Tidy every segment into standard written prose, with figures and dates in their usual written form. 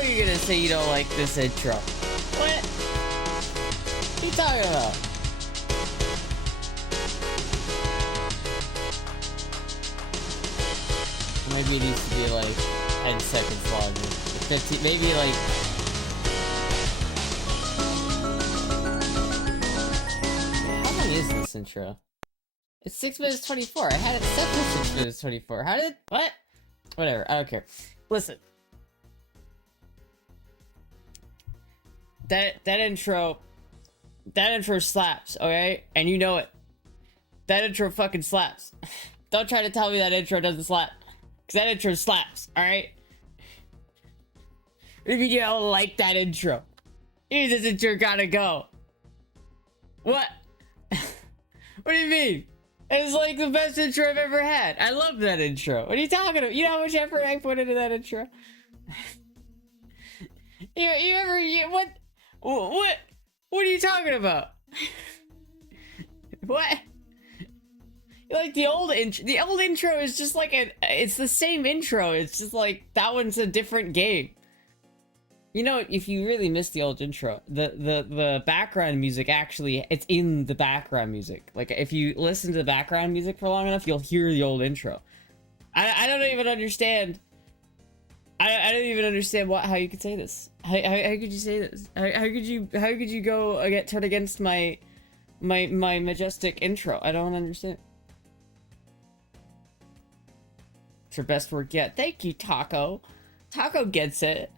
know you're gonna say you don't like this intro. What are you talking about? Maybe it needs to be like 10 seconds longer. 15, maybe like... How long is this intro? It's 6 minutes 24. I had it set for 6 minutes 24. How did... What? Whatever, I don't care. Listen. That intro slaps, okay? And you know it. That intro fucking slaps. Don't try to tell me that intro doesn't slap. Because that intro slaps, alright? Maybe you don't like that intro. This intro gotta go. What? What do you mean? It's like the best intro I've ever had. I love that intro. What are you talking about? You know how much effort I put into that intro? What are you talking about? What? Like the old intro is just like it's the same intro. It's just like that one's a different game. You know, if you really miss the old intro, the background music actually, it's in the background music. Like if you listen to the background music for long enough, you'll hear the old intro. I don't even understand. I don't even understand how you could say this. How could you say this? How could you go turn against my majestic intro? I don't understand. It's your best work yet. Thank you, Taco. Taco gets it.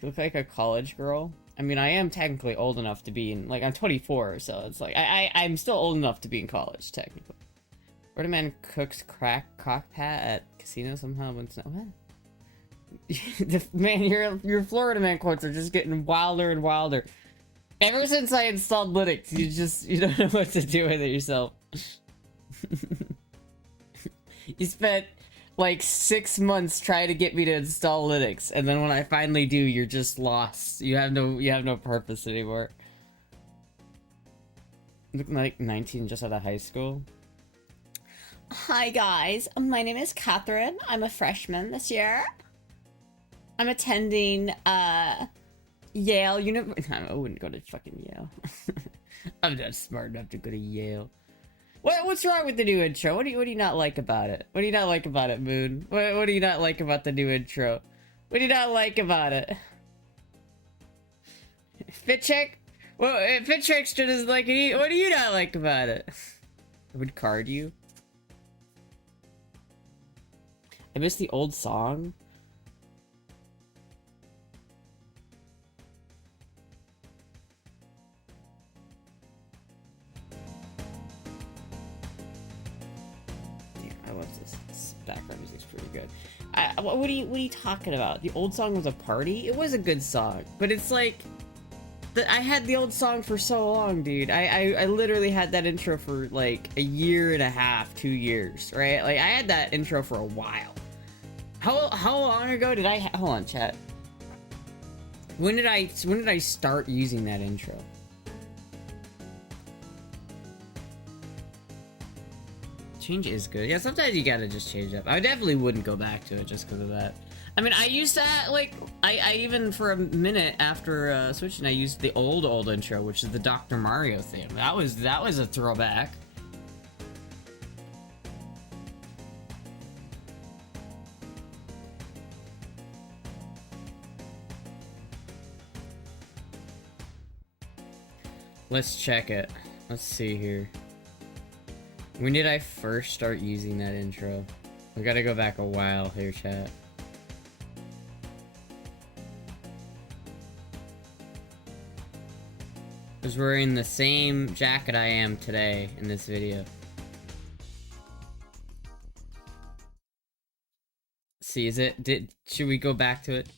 You look like a college girl. I mean, I am technically old enough to be in, like, I'm 24, so it's like, I'm still old enough to be in college, technically. Florida man cooks cock pat at casino somehow when snow. What? Man, your Florida man quotes are just getting wilder and wilder. Ever since I installed Linux, you don't know what to do with it yourself. You spent like 6 months trying to get me to install Linux, and then when I finally do, you're just lost. You have no purpose anymore. Looking like 19 just out of high school. Hi guys, my name is Catherine. I'm a freshman this year. I'm attending Yale University. I wouldn't go to fucking Yale. I'm not smart enough to go to Yale. What's wrong with the new intro? What do you not like about it? What do you not like about it, Moon? What do you not like about the new intro? What do you not like about it? Fit check? Well, Fit Checkster doesn't like it either. What do you not like about it? I would card you. I miss the old song. I love this background music's pretty good. What are you talking about? The old song was a party? It was a good song, but it's like I had the old song for so long, dude. I literally had that intro for like a year and a half, 2 years, right? Like I had that intro for a while. How long ago did I hold on, chat? When did I start using that intro? Change is good. Yeah, sometimes you gotta just change up. I definitely wouldn't go back to it just because of that. I mean, I used that, like, I even for a minute after switching, I used the old intro, which is the Dr. Mario theme. That was a throwback. Let's check it. Let's see here. When did I first start using that intro? We gotta go back a while here, chat. I was wearing the same jacket I am today in this video. See, should we go back to it?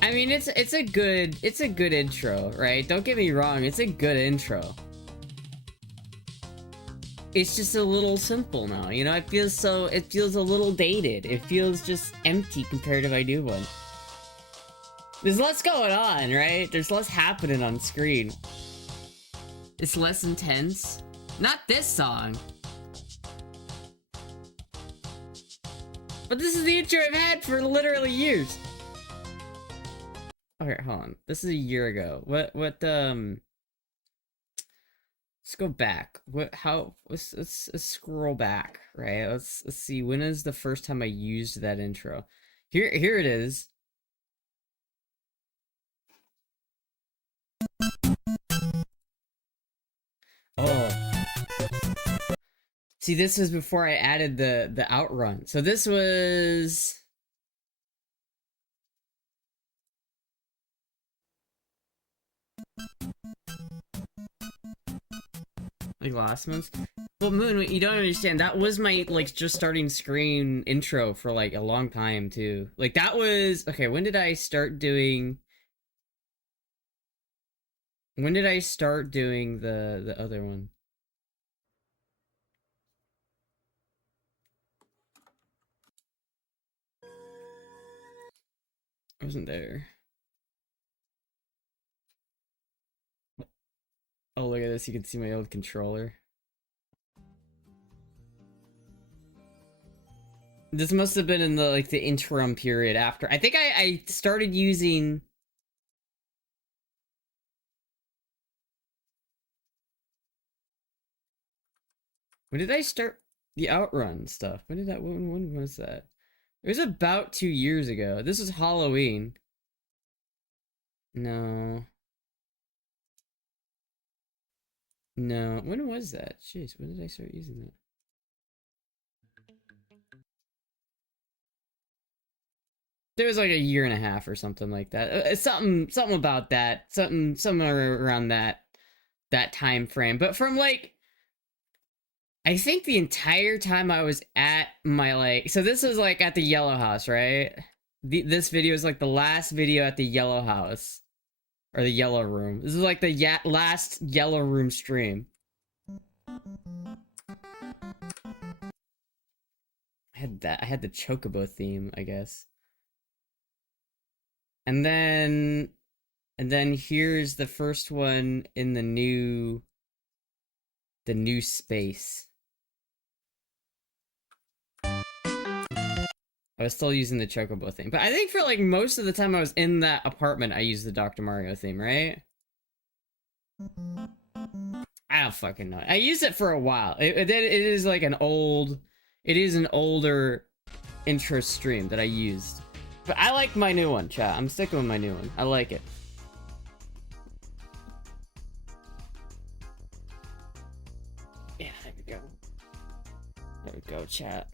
I mean, it's a good intro, right? Don't get me wrong, it's a good intro. It's just a little simple now, you know? It feels a little dated. It feels just empty compared to my new one. There's less going on, right? There's less happening on screen. It's less intense. Not this song. But this is the intro I've had for literally years. Okay, hold on. This is a year ago. Let's go back. Let's scroll back, right? Let's see. When is the first time I used that intro? Here it is. Oh. See, this was before I added the outrun. So this was like last month. But Moon, you don't understand. That was my like just starting screen intro for like a long time too. Like that was okay. When did I start doing? When did I start doing the other one? I wasn't there. Oh, look at this. You can see my old controller. This must have been in the like the interim period after. I think I started using. When did I start the outrun stuff? When did that? When was that? It was about 2 years ago. This was Halloween. No. No. When was that? Jeez, when did I start using that? There was like a year and a half or something like that. Something about that. Somewhere around that time frame. But from like I think the entire time I was at my like so this was like at the Yellow House, right? This video is like the last video at the Yellow House or the Yellow Room. This is like the last Yellow Room stream. I had the Chocobo theme, I guess. And then here's the first one in the new space. I was still using the Chocobo theme. But I think for like most of the time I was in that apartment, I used the Dr. Mario theme, right? I don't fucking know. I used it for a while. It is like an old... It is an older intro stream that I used. But I like my new one, chat. I'm sticking with my new one. I like it. Yeah, there we go. There we go, chat.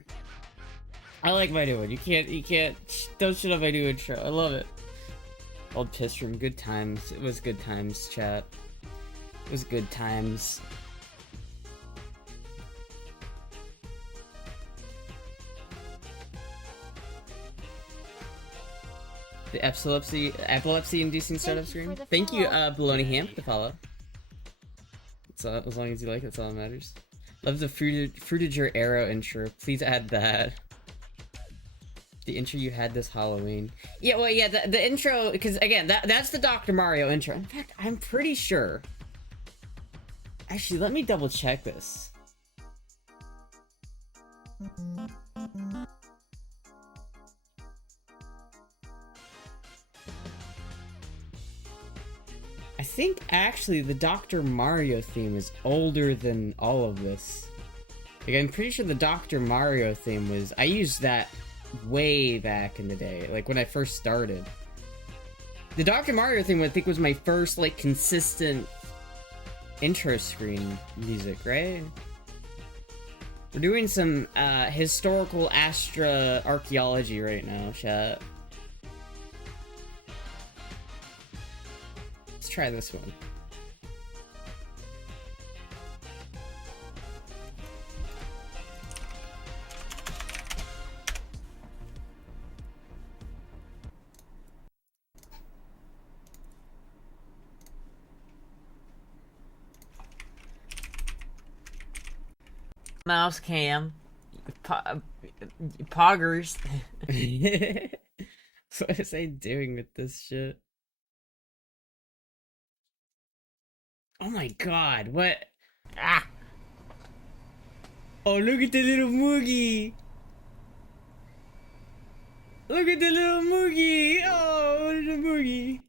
I like my new one. You can't, don't shit on my new intro. I love it. Old piss room, good times. It was good times, chat. It was good times. The epilepsy inducing startup screen. Thank you, Baloney Ham, for the follow. So as long as you like it, that's all that matters. Love the Fruitager Arrow intro. Please add that. The intro you had this Halloween. Yeah, well, yeah, the intro, because again, that's the Dr. Mario intro. In fact, I'm pretty sure. Actually, let me double check this. I think actually the Dr. Mario theme is older than all of this. Like, I'm pretty sure the Dr. Mario theme was... I used that way back in the day, like when I first started. The Dr. Mario theme, I think, was my first, like, consistent intro screen music, right? We're doing some historical Astra archaeology right now, chat. Let's try this one. Mouse cam. Poggers. What is I doing with this shit? Oh my god, what? Ah! Oh, look at the little Moogie. Look at the little Moogie. Oh, little Moogie.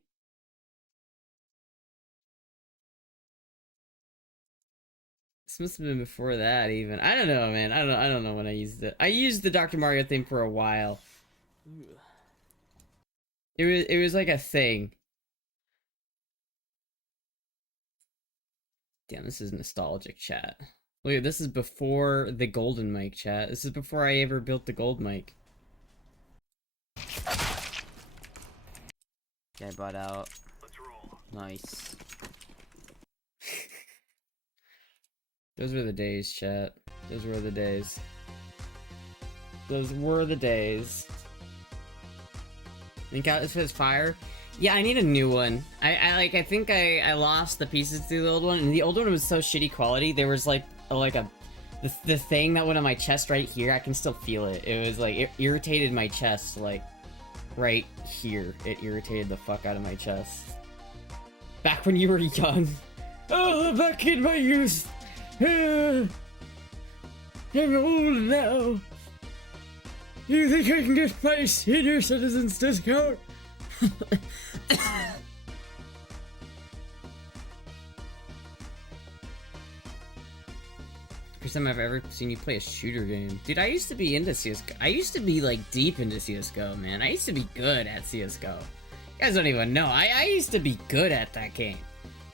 This must have been before that, even. I don't know, man. I don't know when I used it. I used the Dr. Mario thing for a while. It was like a thing. Damn, this is nostalgic, chat. Look, this is before the golden mic, chat. This is before I ever built the gold mic. Okay, bought out. Nice. Those were the days, chat. Those were the days. Those were the days. Think out, it says fire. Yeah, I need a new one. I think I lost the pieces to the old one, and the old one was so shitty quality. There was like the thing that went on my chest right here. I can still feel it. It was like it irritated my chest, like right here. It irritated the fuck out of my chest. Back when you were young. Oh, back in my youth. I'm old now. You think I can get my senior citizens discount? First time I've ever seen you play a shooter game. Dude, I used to be into CSGO. I used to be like deep into CSGO, man. I used to be good at CSGO. You guys don't even know. I used to be good at that game.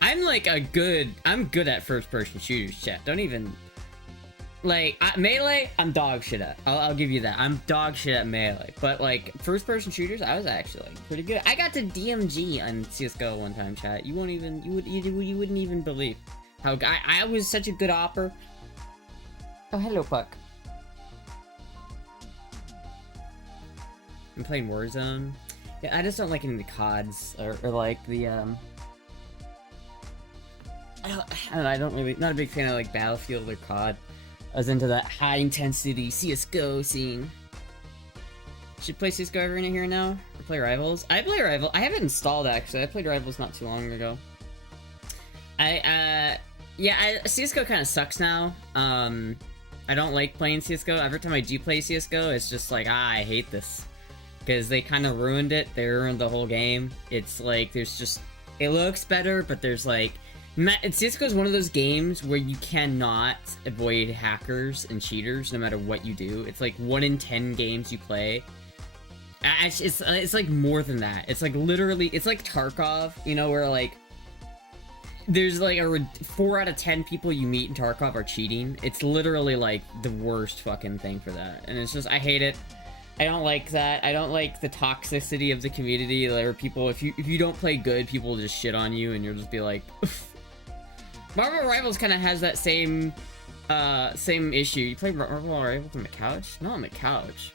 I'm like I'm good at first person shooters, chat. Don't even... Like, Melee, I'm dog shit at. I'll give you that. I'm dog shit at Melee. But, like, first-person shooters, I was actually, like, pretty good. I got to DMG on CSGO one time, chat. You wouldn't even believe how... I was such a good opper. Oh, hello, Puck. I'm playing Warzone. Yeah, I just don't like any of the CODs, or like, the, I don't know, I don't really... Not a big fan of, like, Battlefield or COD. I was into that high-intensity CSGO scene. Should play CSGO ever in here now? Or play Rivals? I play Rivals. I have it installed, actually. I played Rivals not too long ago. CSGO kind of sucks now. I don't like playing CSGO. Every time I do play CSGO, it's just like, I hate this. Because they kind of ruined it. They ruined the whole game. It's like, there's just... It looks better, but there's like... CSGO is one of those games where you cannot avoid hackers and cheaters no matter what you do. It's like 1 in 10 games you play. It's like more than that. It's like literally, it's like Tarkov, you know, where like there's like 4 out of 10 people you meet in Tarkov are cheating. It's literally like the worst fucking thing for that. And it's just, I hate it. I don't like that. I don't like the toxicity of the community where people, if you don't play good, people just shit on you and you'll just be like... Marvel Rivals kind of has that same issue. You played Marvel Rivals on the couch? Not on the couch.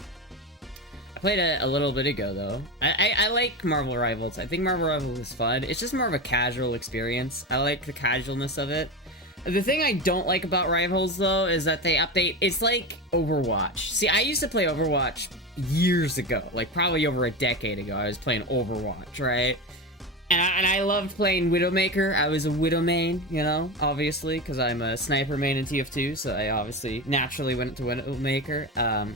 I played it a little bit ago, though. I like Marvel Rivals. I think Marvel Rivals is fun. It's just more of a casual experience. I like the casualness of it. The thing I don't like about Rivals, though, is that they update... It's like Overwatch. See, I used to play Overwatch years ago. Like, probably over a decade ago, I was playing Overwatch, right? And I loved playing Widowmaker. I was a Widow main, you know, obviously, because I'm a sniper main in TF2, so I obviously naturally went to Widowmaker. And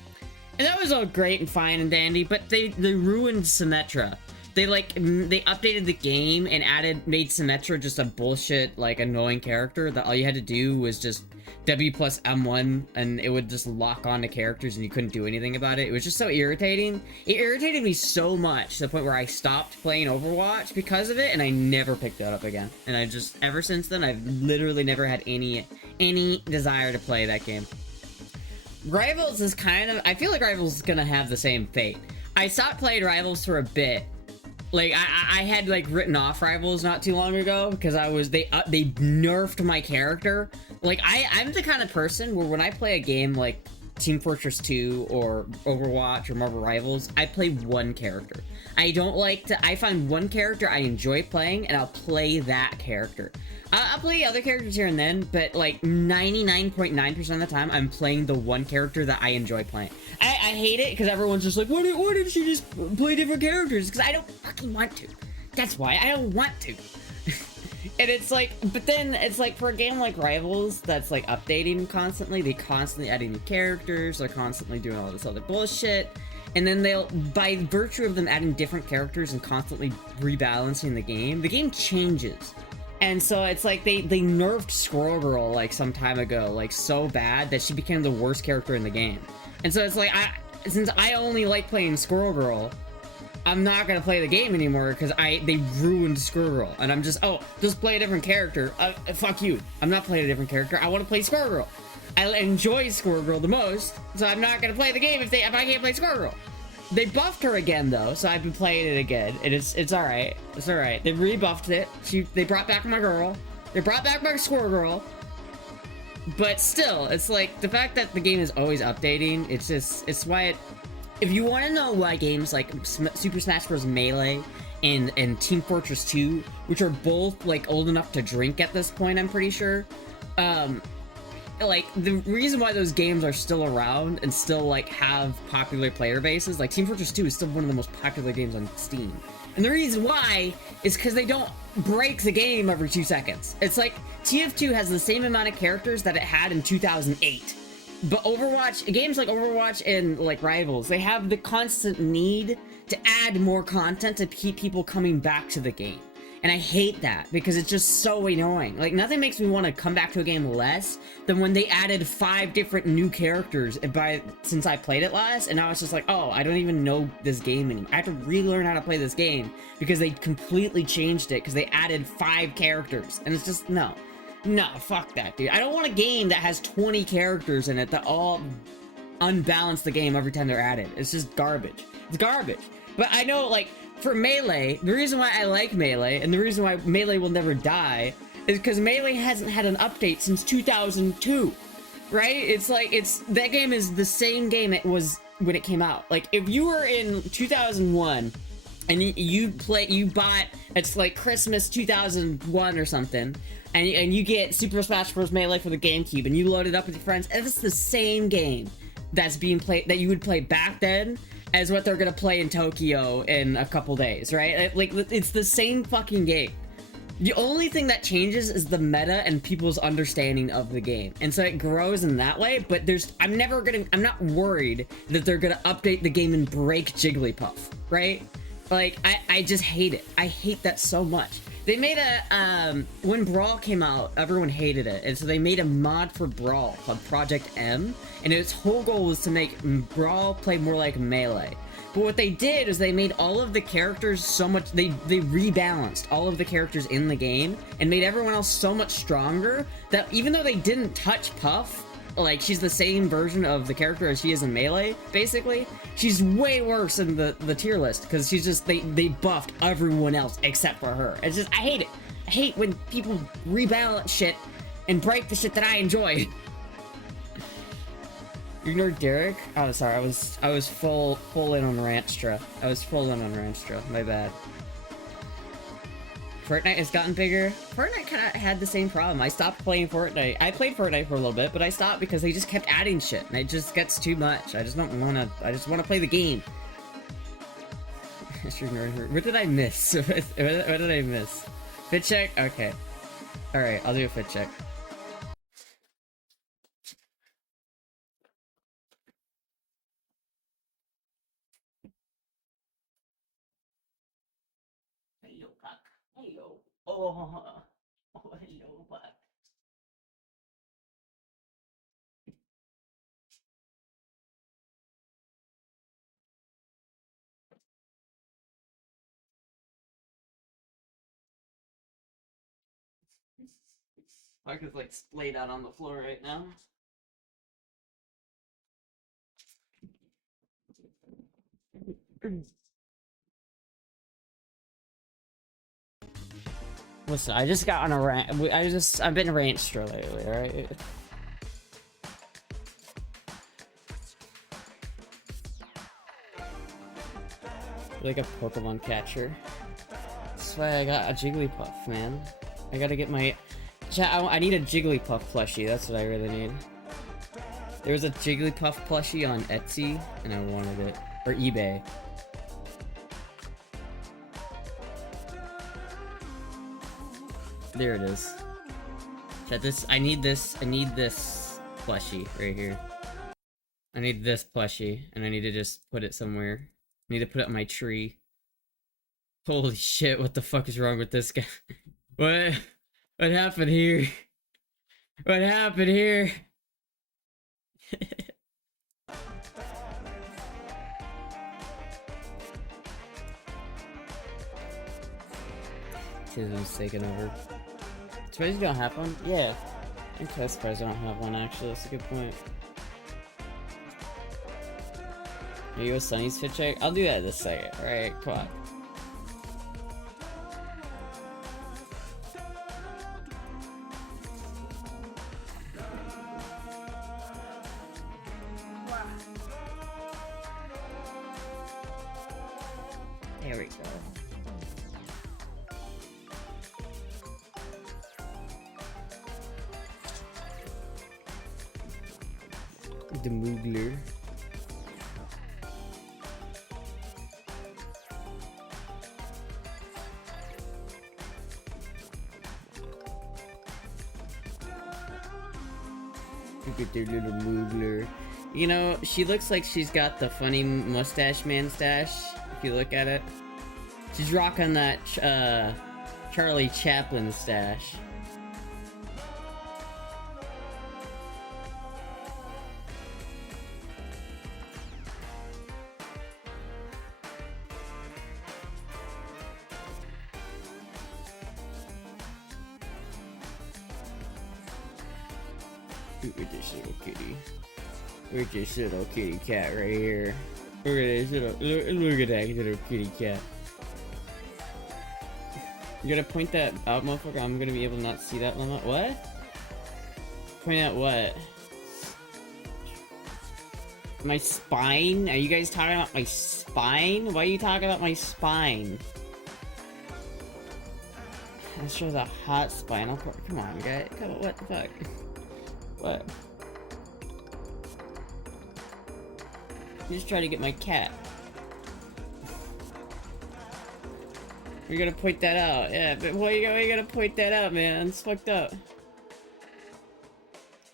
that was all great and fine and dandy, but they ruined Symmetra. They updated the game and made Symmetra just a bullshit, like, annoying character that all you had to do was just W plus M1 and it would just lock on to characters and you couldn't do anything about it. It was just so irritating. It irritated me so much to the point where I stopped playing Overwatch because of it and I never picked that up again. And I just, ever since then, I've literally never had any desire to play that game. Rivals is kind of, I feel like Rivals is gonna have the same fate. I stopped playing Rivals for a bit. Like, I had, like, written off Rivals not too long ago, because they nerfed my character. Like, I'm the kind of person where when I play a game like Team Fortress 2 or Overwatch or Marvel Rivals, I play one character. I find one character I enjoy playing, and I'll play that character. I'll play other characters here and then, but, like, 99.9% of the time, I'm playing the one character that I enjoy playing. I hate it, because everyone's just like, why didn't you just play different characters? Because I don't fucking want to. That's why. I don't want to. And it's like, but then it's like for a game like Rivals that's like updating constantly, they constantly adding new characters, they're constantly doing all this other bullshit, and then they'll, by virtue of them adding different characters and constantly rebalancing the game changes. And so it's like they nerfed Squirrel Girl like some time ago, like so bad that she became the worst character in the game. And so it's like, since I only like playing Squirrel Girl, I'm not gonna play the game anymore because they ruined Squirrel Girl, and I'm just play a different character. Fuck you. I'm not playing a different character. I want to play Squirrel Girl. I enjoy Squirrel Girl the most, so I'm not gonna play the game if I can't play Squirrel Girl. They buffed her again though, so I've been playing it again, and it's all right. It's all right. They rebuffed it. They brought back my girl. They brought back my Squirrel Girl. But still, it's like the fact that the game is always updating. It's why it. If you want to know why games like Super Smash Bros. Melee and Team Fortress 2, which are both like old enough to drink at this point, I'm pretty sure, like the reason why those games are still around and still like have popular player bases, like Team Fortress 2 is still one of the most popular games on Steam. And the reason why is because they don't break the game every 2 seconds. It's like TF2 has the same amount of characters that it had in 2008. But Overwatch, games like Overwatch and like Rivals, they have the constant need to add more content to keep people coming back to the game. And I hate that because it's just so annoying. Like, nothing makes me want to come back to a game less than when they added 5 different new characters since I played it last, and now it's just like, oh, I don't even know this game anymore. I have to relearn how to play this game because they completely changed it because they added 5 characters. And it's just, no. No, fuck that, dude. I don't want a game that has 20 characters in it that all unbalance the game every time they're added. It's just garbage. It's garbage. But I know, like, for Melee, the reason why I like Melee, and the reason why Melee will never die, is because Melee hasn't had an update since 2002, right? It's like, that game is the same game it was when it came out. Like, if you were in 2001, and you bought, it's like Christmas 2001 or something, and you get Super Smash Bros. Melee for the GameCube, and you load it up with your friends, and it's the same game that's being played, that you would play back then, as what they're gonna play in Tokyo in a couple days, right? Like, it's the same fucking game. The only thing that changes is the meta and people's understanding of the game. And so it grows in that way, but I'm not worried that they're gonna update the game and break Jigglypuff, right? Like, I just hate it. I hate that so much. They made when Brawl came out, everyone hated it, and so they made a mod for Brawl called Project M, and its whole goal was to make Brawl play more like Melee. But what they did is they made all of the characters so much, they rebalanced all of the characters in the game, and made everyone else so much stronger, that even though they didn't touch Puff, like, she's the same version of the character as she is in Melee, basically, she's way worse in the tier list, because she's just, they buffed everyone else except for her. It's just, I hate it. I hate when people rebalance shit and break the shit that I enjoy. You ignored Derek? Oh, sorry, I was full in on Ranstra. I was full in on Ranstra, my bad. Fortnite has gotten bigger. Fortnite kind of had the same problem. I stopped playing Fortnite. I played Fortnite for a little bit, but I stopped because they just kept adding shit, and it just gets too much. I just don't want to. I just want to play the game. What did I miss? What did I miss? Fit check? Okay. Alright, I'll do a fit check. Hello, Puck. Hello. Oh, hello, Puck. Puck is like splayed out on the floor right now. Listen, I just got on a rant. I've been rancher lately, right? Like a Pokemon catcher. That's why I got a Jigglypuff, man. I gotta get my... I need a Jigglypuff plushie, that's what I really need. There was a Jigglypuff plushie on Etsy, and I wanted it. Or eBay. There it is. Chat, this, I need this plushie right here. I need this plushie, and I need to just put it somewhere. I need to put it on my tree. Holy shit, what the fuck is wrong with this guy? What happened here? What happened here? Tism's taking over. Surprised you don't have one? Yeah. I'm kind of surprised I don't have one, actually. That's a good point. Are you a Sunny's fit check? I'll do that in a second. Alright, come on. There we go. The Moogler. Look at their little Moogler. You know, she looks like she's got the funny mustache man stash, if you look at it. She's rocking that, Charlie Chaplin stash. Look at this little kitty. Look at this little kitty cat right here. Look at this little, look at that little kitty cat. You gotta point that out, motherfucker. I'm gonna be able to not see that limit. What? Point out what? My spine? Are you guys talking about my spine? Why are you talking about my spine? Astra's a hot spinal cord. Come on, guy. Come on, what the fuck? What? You just try to get my cat. You're gonna point that out, yeah, but why you gotta point that out, man? It's fucked up.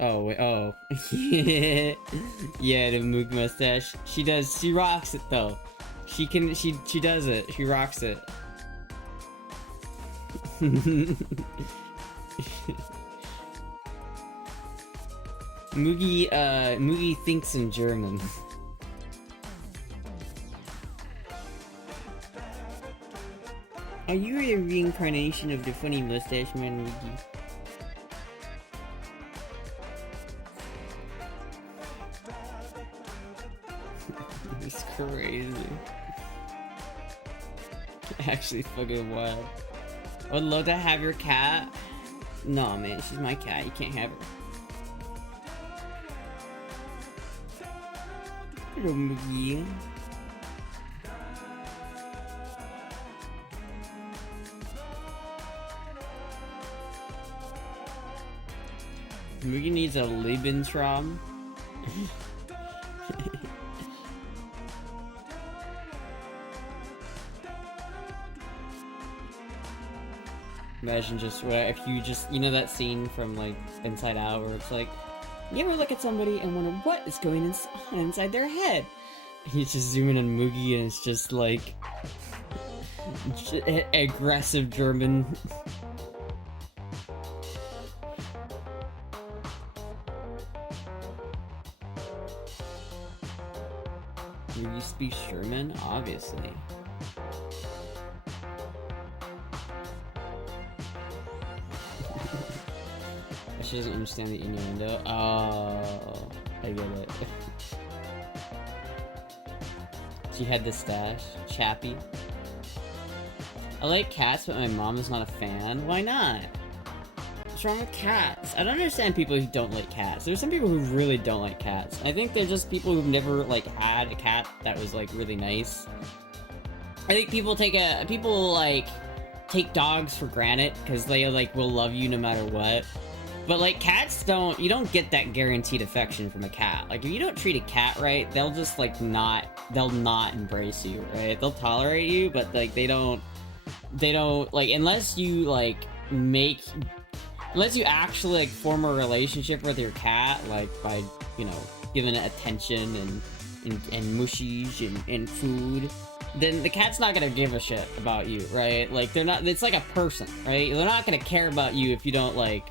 Oh, wait, oh. Yeah, the Moog mustache. She rocks it, though. She does it. She rocks it. Moogie thinks in German. Are you a reincarnation of the funny mustache man, Moogie? It's crazy. Actually fucking wild. I would love to have your cat. No, man, she's my cat. You can't have her. Hello, Moogie. Moogie needs a Lebensraum. Imagine just what if you just, you know that scene from like Inside Out where it's like, you ever look at somebody and wonder what is going on inside their head? He's just zooming on Moogie and it's just like aggressive German. Moogie speaks German, obviously. She doesn't understand the innuendo. Oh, I get it. She had the stash. Chappy. I like cats, but my mom is not a fan. Why not? What's wrong with cats? I don't understand people who don't like cats. There's some people who really don't like cats. I think they're just people who've never, like, had a cat that was, like, really nice. I think people take dogs for granted, because they, like, will love you no matter what. But, like, cats don't, you don't get that guaranteed affection from a cat. Like, if you don't treat a cat right, they'll just, like, they'll not embrace you, right? They'll tolerate you, but, like, they don't, like, unless you, like, make... Unless you actually, like, form a relationship with your cat, like, by, you know, giving it attention and mushies and food, then the cat's not gonna give a shit about you, right? Like, they're not... It's like a person, right? They're not gonna care about you if you don't, like,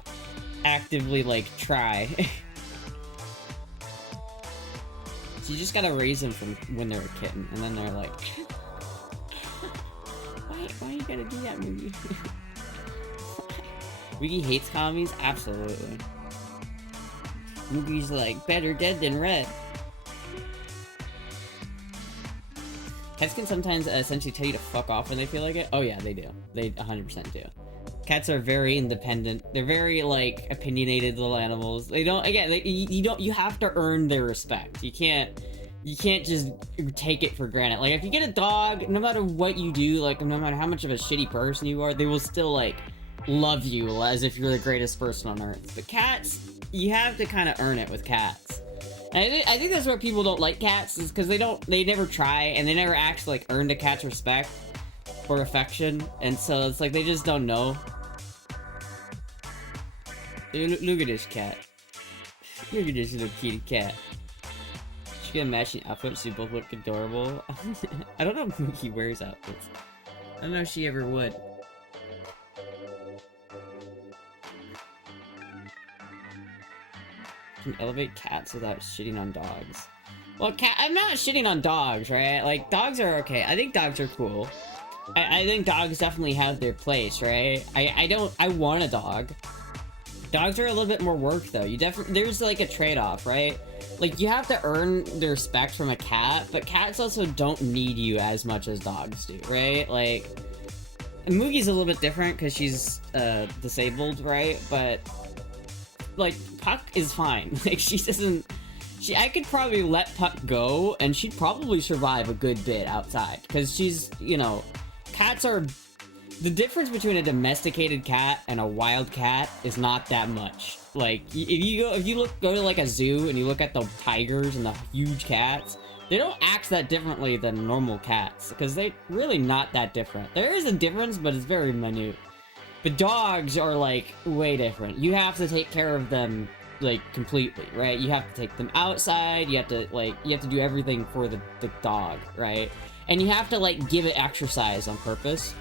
actively, like, try. So you just gotta raise them from when they're a kitten, and then they're like... Why you gotta do that, Moogie? Moogie hates commies? Absolutely. Moogie's like, better dead than red. Cats can sometimes essentially tell you to fuck off when they feel like it. Oh yeah, they do. They 100% do. Cats are very independent. They're very, like, opinionated little animals. They don't, again, you have to earn their respect. You can't just take it for granted. Like, if you get a dog, no matter what you do, like, no matter how much of a shitty person you are, they will still, like, love you as if you're the greatest person on earth. But cats, you have to kind of earn it with cats. And I think that's why people don't like cats, is because they never try, and they never actually, like, earned a cat's respect or affection, and so it's like, they just don't know. Look at this cat. Look at this little kitty cat. She got matching outfits, so you both look adorable. I don't know if Mookie wears outfits. I don't know if she ever would. Can elevate cats without shitting on dogs. Well, I'm not shitting on dogs, right? Like, dogs are okay. I think dogs are cool. I think dogs definitely have their place, right? I want a dog. Dogs are a little bit more work, though. There's, like, a trade-off, right? Like, you have to earn the respect from a cat, but cats also don't need you as much as dogs do, right? Like, Moogie's a little bit different because she's, disabled, right? But, like, Puck is fine. Like, I could probably let Puck go, and she'd probably survive a good bit outside. Because she's, you know, cats are... The difference between a domesticated cat and a wild cat is not that much. Like, if you go to, like, a zoo, and you look at the tigers and the huge cats, they don't act that differently than normal cats. Because they're really not that different. There is a difference, but it's very minute. But dogs are, like, way different. You have to take care of them, like, completely, right? You have to take them outside, you have to do everything for the dog, right? And you have to, like, give it exercise on purpose.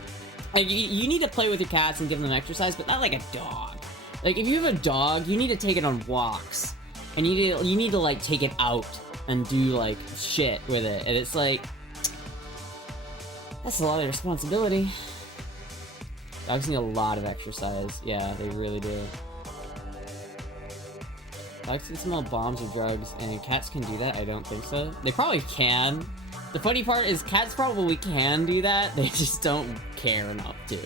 Like, you need to play with your cats and give them exercise, but not like a dog. Like, if you have a dog, you need to take it on walks. And you need to, like, take it out and do, like, shit with it. And it's like... That's a lot of responsibility. Dogs need a lot of exercise. Yeah, they really do. Dogs can smell bombs or drugs, and cats can do that? I don't think so. They probably can. The funny part is cats probably can do that, they just don't care enough to.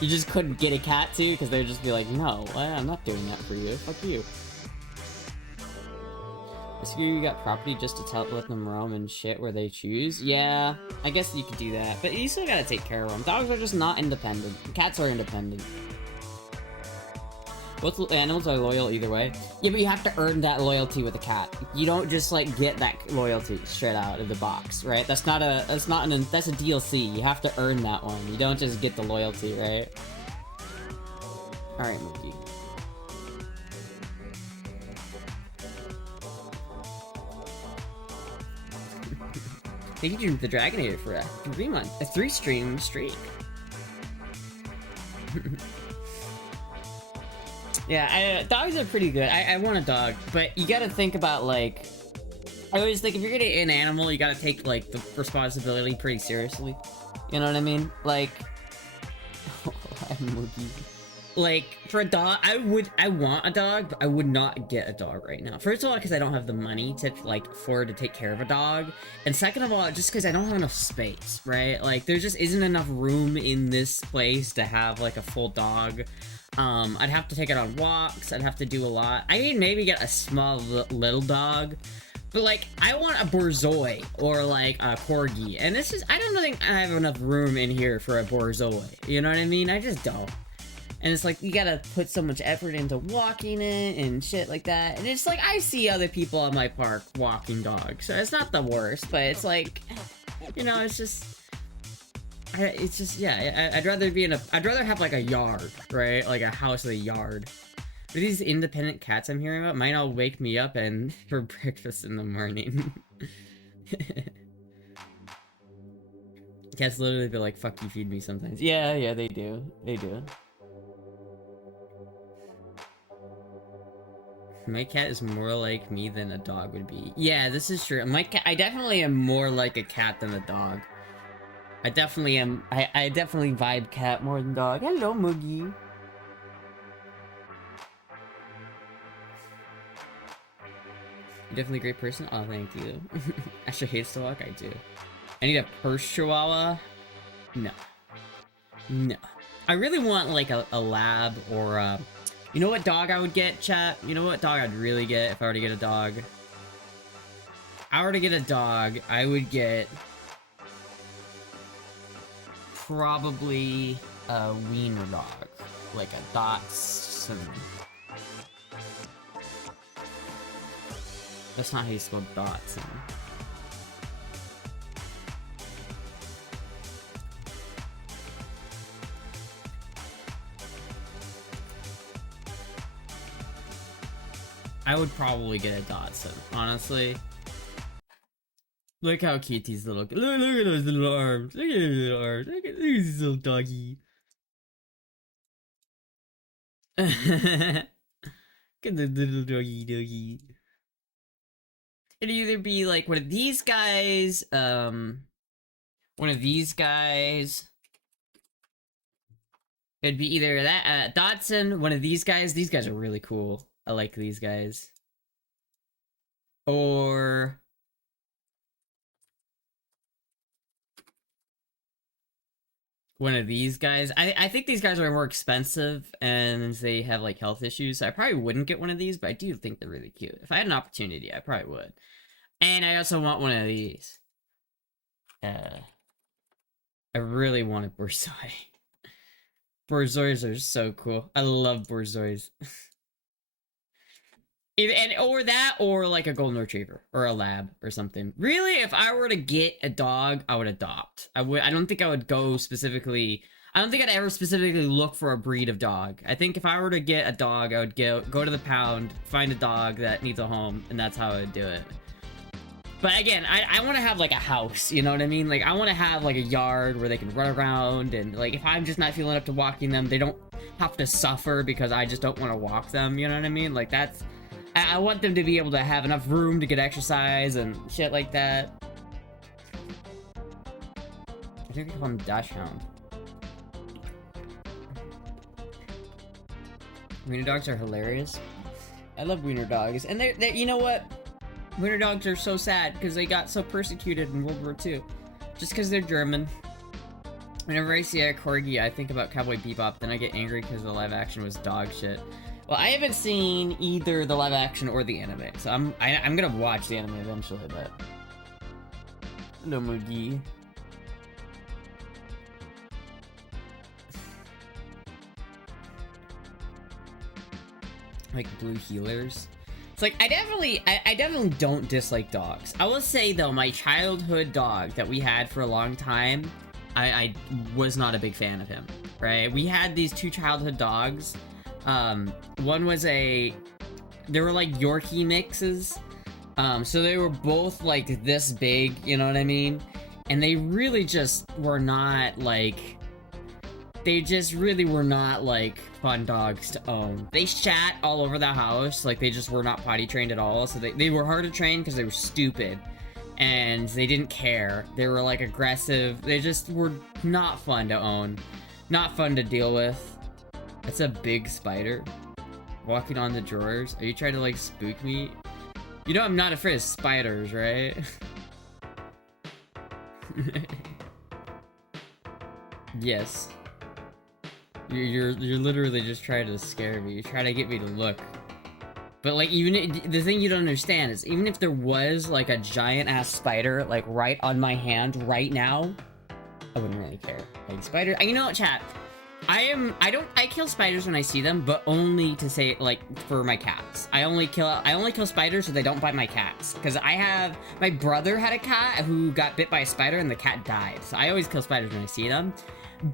You just couldn't get a cat to, because they'd just be like, no, I'm not doing that for you, fuck you. I see you got property just to let them roam and shit where they choose? Yeah, I guess you could do that, but you still gotta take care of them. Dogs are just not independent. Cats are independent. Both animals are loyal either way. Yeah, but you have to earn that loyalty with a cat. You don't just, like, get that loyalty straight out of the box, right? That's a DLC. You have to earn that one. You don't just get the loyalty, right? Alright, Mookie. Thank you to the Dragonator for a 3-stream streak. Yeah, dogs are pretty good. I want a dog, but you gotta think about, like... I always think if you're gonna get an animal, you gotta take, like, the responsibility pretty seriously. You know what I mean? Like... Like, for a dog, I want a dog, but I would not get a dog right now. First of all, because I don't have the money to, like, afford to take care of a dog. And second of all, just because I don't have enough space, right? Like, there just isn't enough room in this place to have, like, a full dog. I'd have to take it on walks, I'd have to do a lot. I mean, maybe get a small little dog, but, like, I want a Borzoi, or, like, a Corgi, and this is, I don't think I have enough room in here for a Borzoi, you know what I mean? I just don't. And it's like, you gotta put so much effort into walking it, and shit like that, and it's like, I see other people in my park walking dogs, so it's not the worst, but it's like, you know, it's just... It's just, yeah, I'd rather be in a, I'd rather have like a yard, right? Like a house with a yard. But these independent cats I'm hearing about might all wake me up and for breakfast in the morning. Cats literally be like, fuck you, feed me sometimes. Yeah, yeah, they do. They do. My cat is more like me than a dog would be. Yeah, this is true. My cat, I definitely am more like a cat than a dog. I definitely am, I definitely vibe cat more than dog. Hello, Moogie. You're definitely a great person. Oh, thank you. Astra hates to walk. I do. I need a purse chihuahua. No. No. I really want like a lab or a... You know what dog I would get, chat? You know what dog I'd really get if I were to get a dog? If I were to get a dog, I would get... probably a wiener dog. Like a Dachshund. That's not how you spell Dachshund. I would probably get a Dachshund, honestly. Look how cute these little... Look at those little arms. Look at those little arms. Look at this little doggy. Look at the little doggy. It'd either be like one of these guys, one of these guys. It'd be either that, Dotson, one of these guys. These guys are really cool. I like these guys. Or... one of these guys. I think these guys are more expensive and they have like health issues. So I probably wouldn't get one of these, but I do think they're really cute. If I had an opportunity, I probably would. And I also want one of these. I really want a Borzoi. Borzois are so cool. I love Borzois. Or that, or like a golden retriever or a lab or something. Really, if I were to get a dog, I would adopt. I don't think I would go specifically. I don't think I'd ever specifically look for a breed of dog. I think if I were to get a dog, I would go to the pound, find a dog that needs a home, and that's how I would do it. But again, I want to have like a house, you know what I mean? Like I want to have like a yard where they can run around, and like if I'm just not feeling up to walking them, they don't have to suffer because I just don't want to walk them, you know what I mean? Like that's... I want them to be able to have enough room to get exercise and shit like that. I think I call him Dachshund. Wiener dogs are hilarious. I love wiener dogs. And they're you know what? Wiener dogs are so sad because they got so persecuted in World War II. Just because they're German. Whenever I see a corgi, I think about Cowboy Bebop, then I get angry because the live action was dog shit. Well, I haven't seen either the live action or the anime, so I'm gonna watch the anime eventually, but... Hello, Moogie. Like blue healers. It's like, I definitely don't dislike dogs. I will say, though, my childhood dog that we had for a long time, I was not a big fan of him, right? We had these two childhood dogs. One was they were like Yorkie mixes. So they were both like this big, you know what I mean? And they really just were not like, they just really were not like fun dogs to own. They shat all over the house, like they just were not potty trained at all. So they were hard to train because they were stupid and they didn't care. They were like aggressive. They just were not fun to own, not fun to deal with. That's a big spider walking on the drawers. Are you trying to like spook me? You know I'm not afraid of spiders, right? Yes. You're literally just trying to scare me. You're trying to get me to look. But like, even the thing you don't understand is even if there was like a giant ass spider like right on my hand right now, I wouldn't really care. Like spider, you know what, chat? I kill spiders when I see them, but only to say, like, for my cats. I only kill spiders so they don't bite my cats. Because my brother had a cat who got bit by a spider and the cat died. So I always kill spiders when I see them.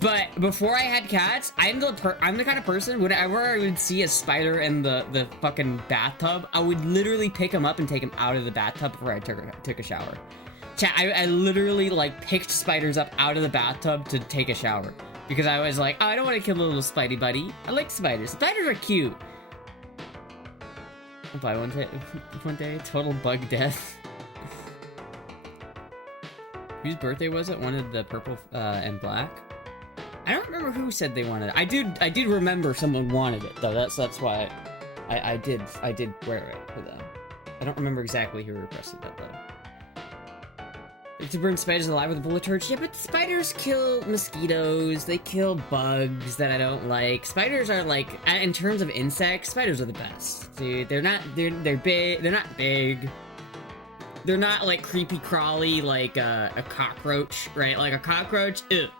But before I had cats, I'm the kind of person, whenever I would see a spider in the fucking bathtub, I would literally pick him up and take him out of the bathtub before I took a shower. Chat, I literally, like, picked spiders up out of the bathtub to take a shower. Because I was like, oh, I don't want to kill a little spidey buddy. I like spiders. Spiders are cute. I'll buy one day. Total bug death. Whose birthday was it? Wanted the purple and black? I don't remember who said they wanted it. I did remember someone wanted it though. That's why I did wear it for them. I don't remember exactly who requested that though. To burn spiders alive with a bullet torch. Yeah, but spiders kill mosquitoes. They kill bugs that I don't like. Spiders are like, in terms of insects, spiders are the best, dude. They're big. They're not big. They're not like creepy crawly like a cockroach, right? Like a cockroach. Ugh.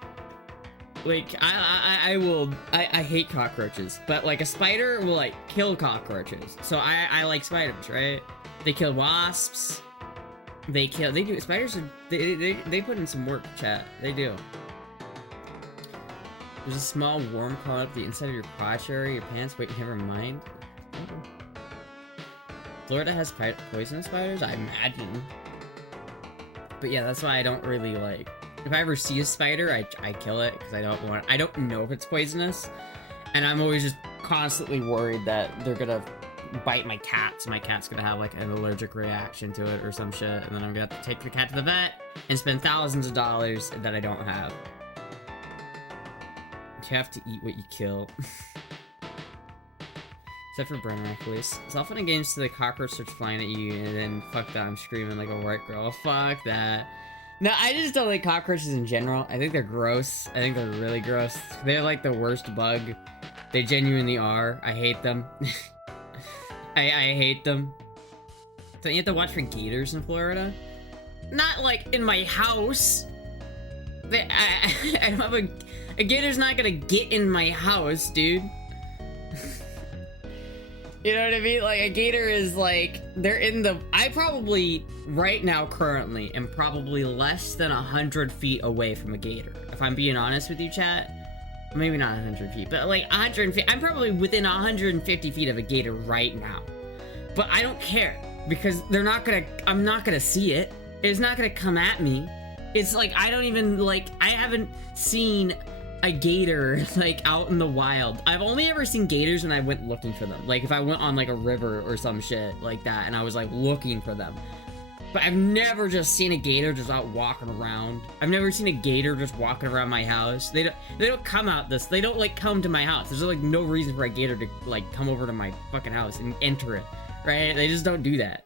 Like I hate cockroaches, but like a spider will like kill cockroaches. So I like spiders, right? They kill wasps. Spiders are, they put in some work, chat. They do. There's a small worm crawling up the inside of your crotch area, your pants. Wait, never mind. Oh. Florida has poisonous spiders? I imagine. But yeah, that's why I don't really like... If I ever see a spider, I kill it, because I don't know if it's poisonous. And I'm always just constantly worried that they're gonna bite my cat, so my cat's gonna have like an allergic reaction to it or some shit, and then I'm gonna have to take the cat to the vet and spend thousands of dollars that I don't have. You have to eat what you kill. Except for Brenner, please. It's often in games to the cockroach starts flying at you, and then fuck that, I'm screaming like a white girl. Fuck that. No, I just don't like cockroaches in general. I think they're gross. I think they're really gross. They're like the worst bug. They genuinely are. I hate them. I hate them. Don't you have to watch for gators in Florida? Not like in my house. I don't have a gator's not gonna get in my house, dude. You know what I mean? Like a gator is like, they're in the, I probably right now currently am probably less than 100 feet away from a gator. If I'm being honest with you, chat. Maybe not 100 feet, but like 150. I'm probably within 150 feet of a gator right now. But I don't care, because I'm not gonna see it. It's not gonna come at me. It's like, I don't even, like, I haven't seen a gator, like, out in the wild. I've only ever seen gators when I went looking for them. Like, if I went on, like, a river or some shit like that, and I was, like, looking for them. But I've never just seen a gator just out walking around. I've never seen a gator just walking around my house. They don't come out this. They don't, like, come to my house. There's, like, no reason for a gator to, like, come over to my fucking house and enter it. Right? They just don't do that.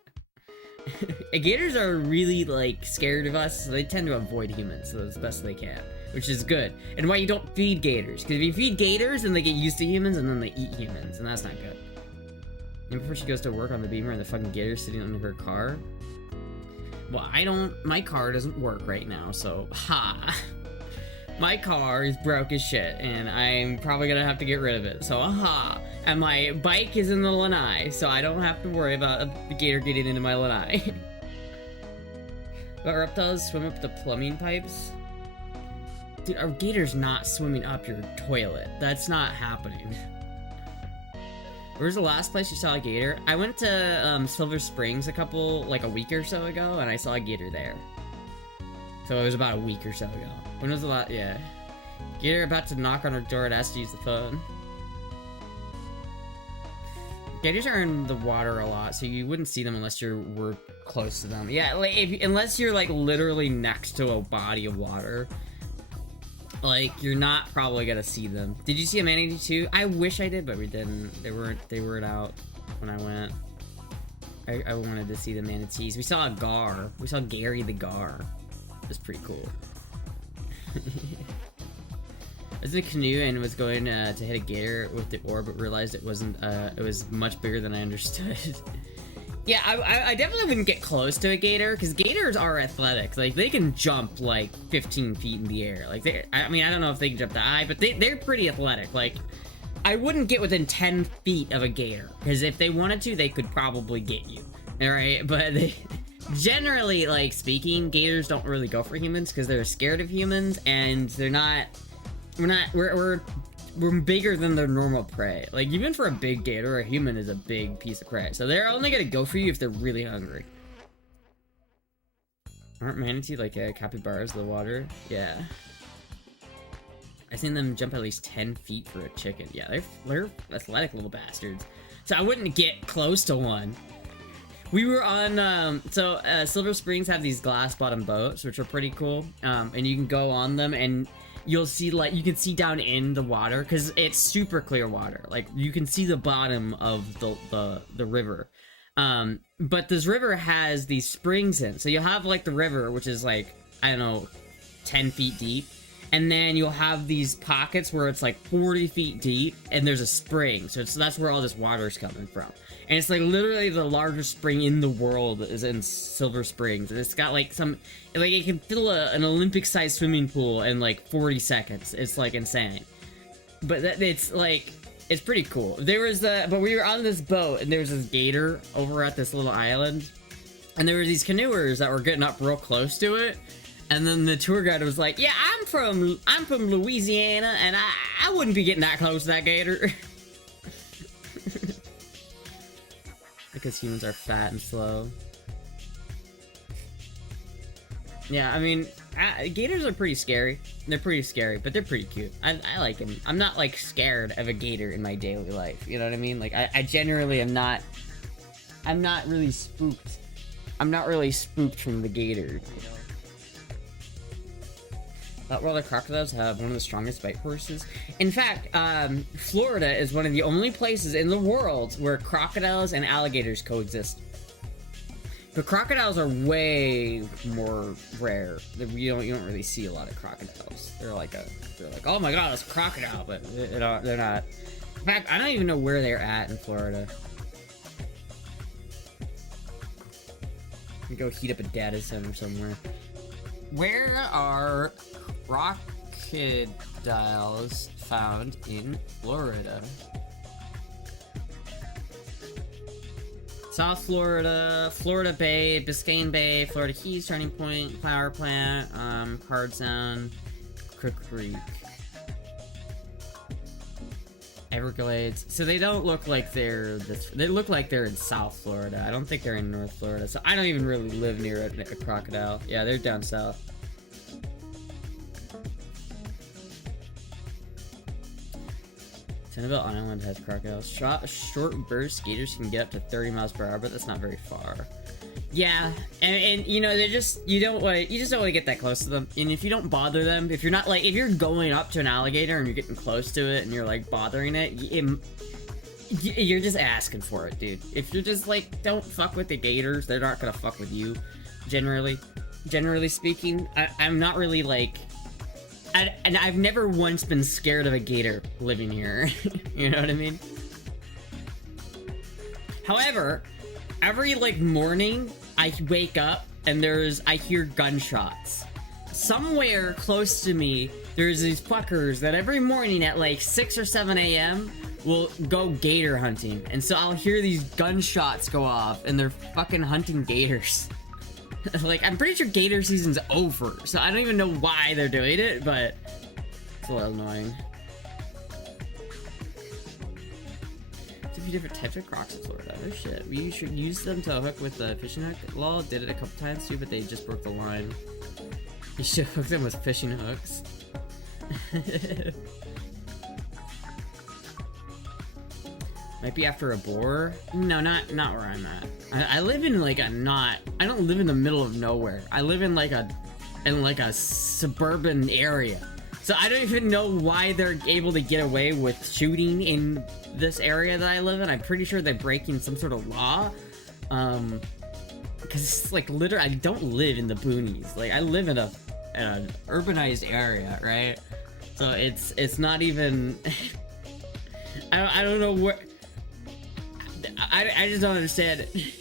Gators are really, like, scared of us, so they tend to avoid humans as best they can. Which is good. And why you don't feed gators. Because if you feed gators, then they get used to humans, and then they eat humans. And that's not good. And before she goes to work on the beamer, and the fucking gator's sitting under her car. Well, my car doesn't work right now, so, ha! My car is broke as shit, and I'm probably gonna have to get rid of it, so, aha! And my bike is in the lanai, so I don't have to worry about the gator getting into my lanai. But reptiles swim up the plumbing pipes? Dude, our gator's not swimming up your toilet. That's not happening. Where's the last place you saw a gator? I went to Silver Springs a week or so ago, and I saw a gator there. So it was about a week or so ago. When was the last? Yeah. Gator about to knock on her door and ask to use the phone. Gators are in the water a lot, so you wouldn't see them unless you were close to them. Yeah, like unless you're like literally next to a body of water. Like, you're not probably gonna see them. Did you see a manatee too? I wish I did, but we didn't. They weren't out when I went. I wanted to see the manatees. We saw a gar. We saw Gary the gar. It was pretty cool. I was in a canoe and was going to hit a gator with the oar, but realized it wasn't, it was much bigger than I understood. Yeah, I definitely wouldn't get close to a gator, because gators are athletic. Like, they can jump, like, 15 feet in the air. Like, I mean, I don't know if they can jump that high, but they're pretty athletic. Like, I wouldn't get within 10 feet of a gator, because if they wanted to, they could probably get you. Alright? But they... Generally, like, speaking, gators don't really go for humans, because they're scared of humans, and they're not... We're bigger than their normal prey. Like, even for a big gator, a human is a big piece of prey. So they're only gonna go for you if they're really hungry. Aren't manatee like capybaras in the water? Yeah. I've seen them jump at least 10 feet for a chicken. Yeah, they're athletic little bastards. So I wouldn't get close to one. We were on, Silver Springs have these glass bottom boats, which are pretty cool. And you can go on them and you'll see, like, you can see down in the water, because it's super clear water. Like, you can see the bottom of the river. But this river has these springs in. So you'll have, like, the river, which is, like, I don't know, 10 feet deep. And then you'll have these pockets where it's, like, 40 feet deep, and there's a spring. So that's where all this water's coming from. And it's, like, literally the largest spring in the world is in Silver Springs. And it's got, like, like, it can fill an Olympic-sized swimming pool in, like, 40 seconds. It's, like, insane. But it's, like, it's pretty cool. But we were on this boat, and there was this gator over at this little island. And there were these canoers that were getting up real close to it. And then the tour guide was like, yeah, I'm from Louisiana, and I wouldn't be getting that close to that gator. Because humans are fat and slow. Yeah, I mean, gators are pretty scary. They're pretty scary, but they're pretty cute. I like them. I'm not, like, scared of a gator in my daily life. You know what I mean? Like, I generally am not... I'm not really spooked. I'm not really spooked from the gator, you know? That world of crocodiles have one of the strongest bite forces. In fact, Florida is one of the only places in the world where crocodiles and alligators coexist. But crocodiles are way more rare. You don't really see a lot of crocodiles. They're like, oh my god, that's a crocodile, but they're not. In fact, I don't even know where they're at in Florida. We go heat up a data center somewhere. Where are crocodiles found in Florida? South Florida, Florida Bay, Biscayne Bay, Florida Keys, Turning Point, Power Plant, Card Zone, Crook Creek, Everglades. So they don't look like they look like they're in South Florida. I don't think they're in North Florida. So I don't even really live near a crocodile. Yeah, they're down south. Sanibel Island has crocodiles. Short burst gators can get up to 30 miles per hour, but that's not very far. Yeah, and you know, you just don't want to get that close to them. And if you don't bother them, if you're going up to an alligator and you're getting close to it and you're like bothering it, you're just asking for it, dude. If you're just like, don't fuck with the gators, they're not gonna fuck with you. Generally speaking, I'm not really like, and I've never once been scared of a gator living here. You know what I mean? However, every like morning I wake up and I hear gunshots. Somewhere close to me, there's these fuckers that every morning at like 6 or 7 a.m. will go gator hunting. And so I'll hear these gunshots go off and they're fucking hunting gators. Like, I'm pretty sure gator season's over, so I don't even know why they're doing it, but it's a little annoying. There's a few different types of crocs in Florida. Oh shit. We should use them to hook with the fishing hook. Lol did it a couple times too, but they just broke the line. You should hook them with fishing hooks. Might be after a boar? No, not where I'm at. I live in like I don't live in the middle of nowhere. I live in like a suburban area. So I don't even know why they're able to get away with shooting in this area that I live in. I'm pretty sure they're breaking some sort of law. Because it's like literally, I don't live in the boonies. Like I live in an urbanized area, right? So it's not even. I don't know where. I just don't understand it.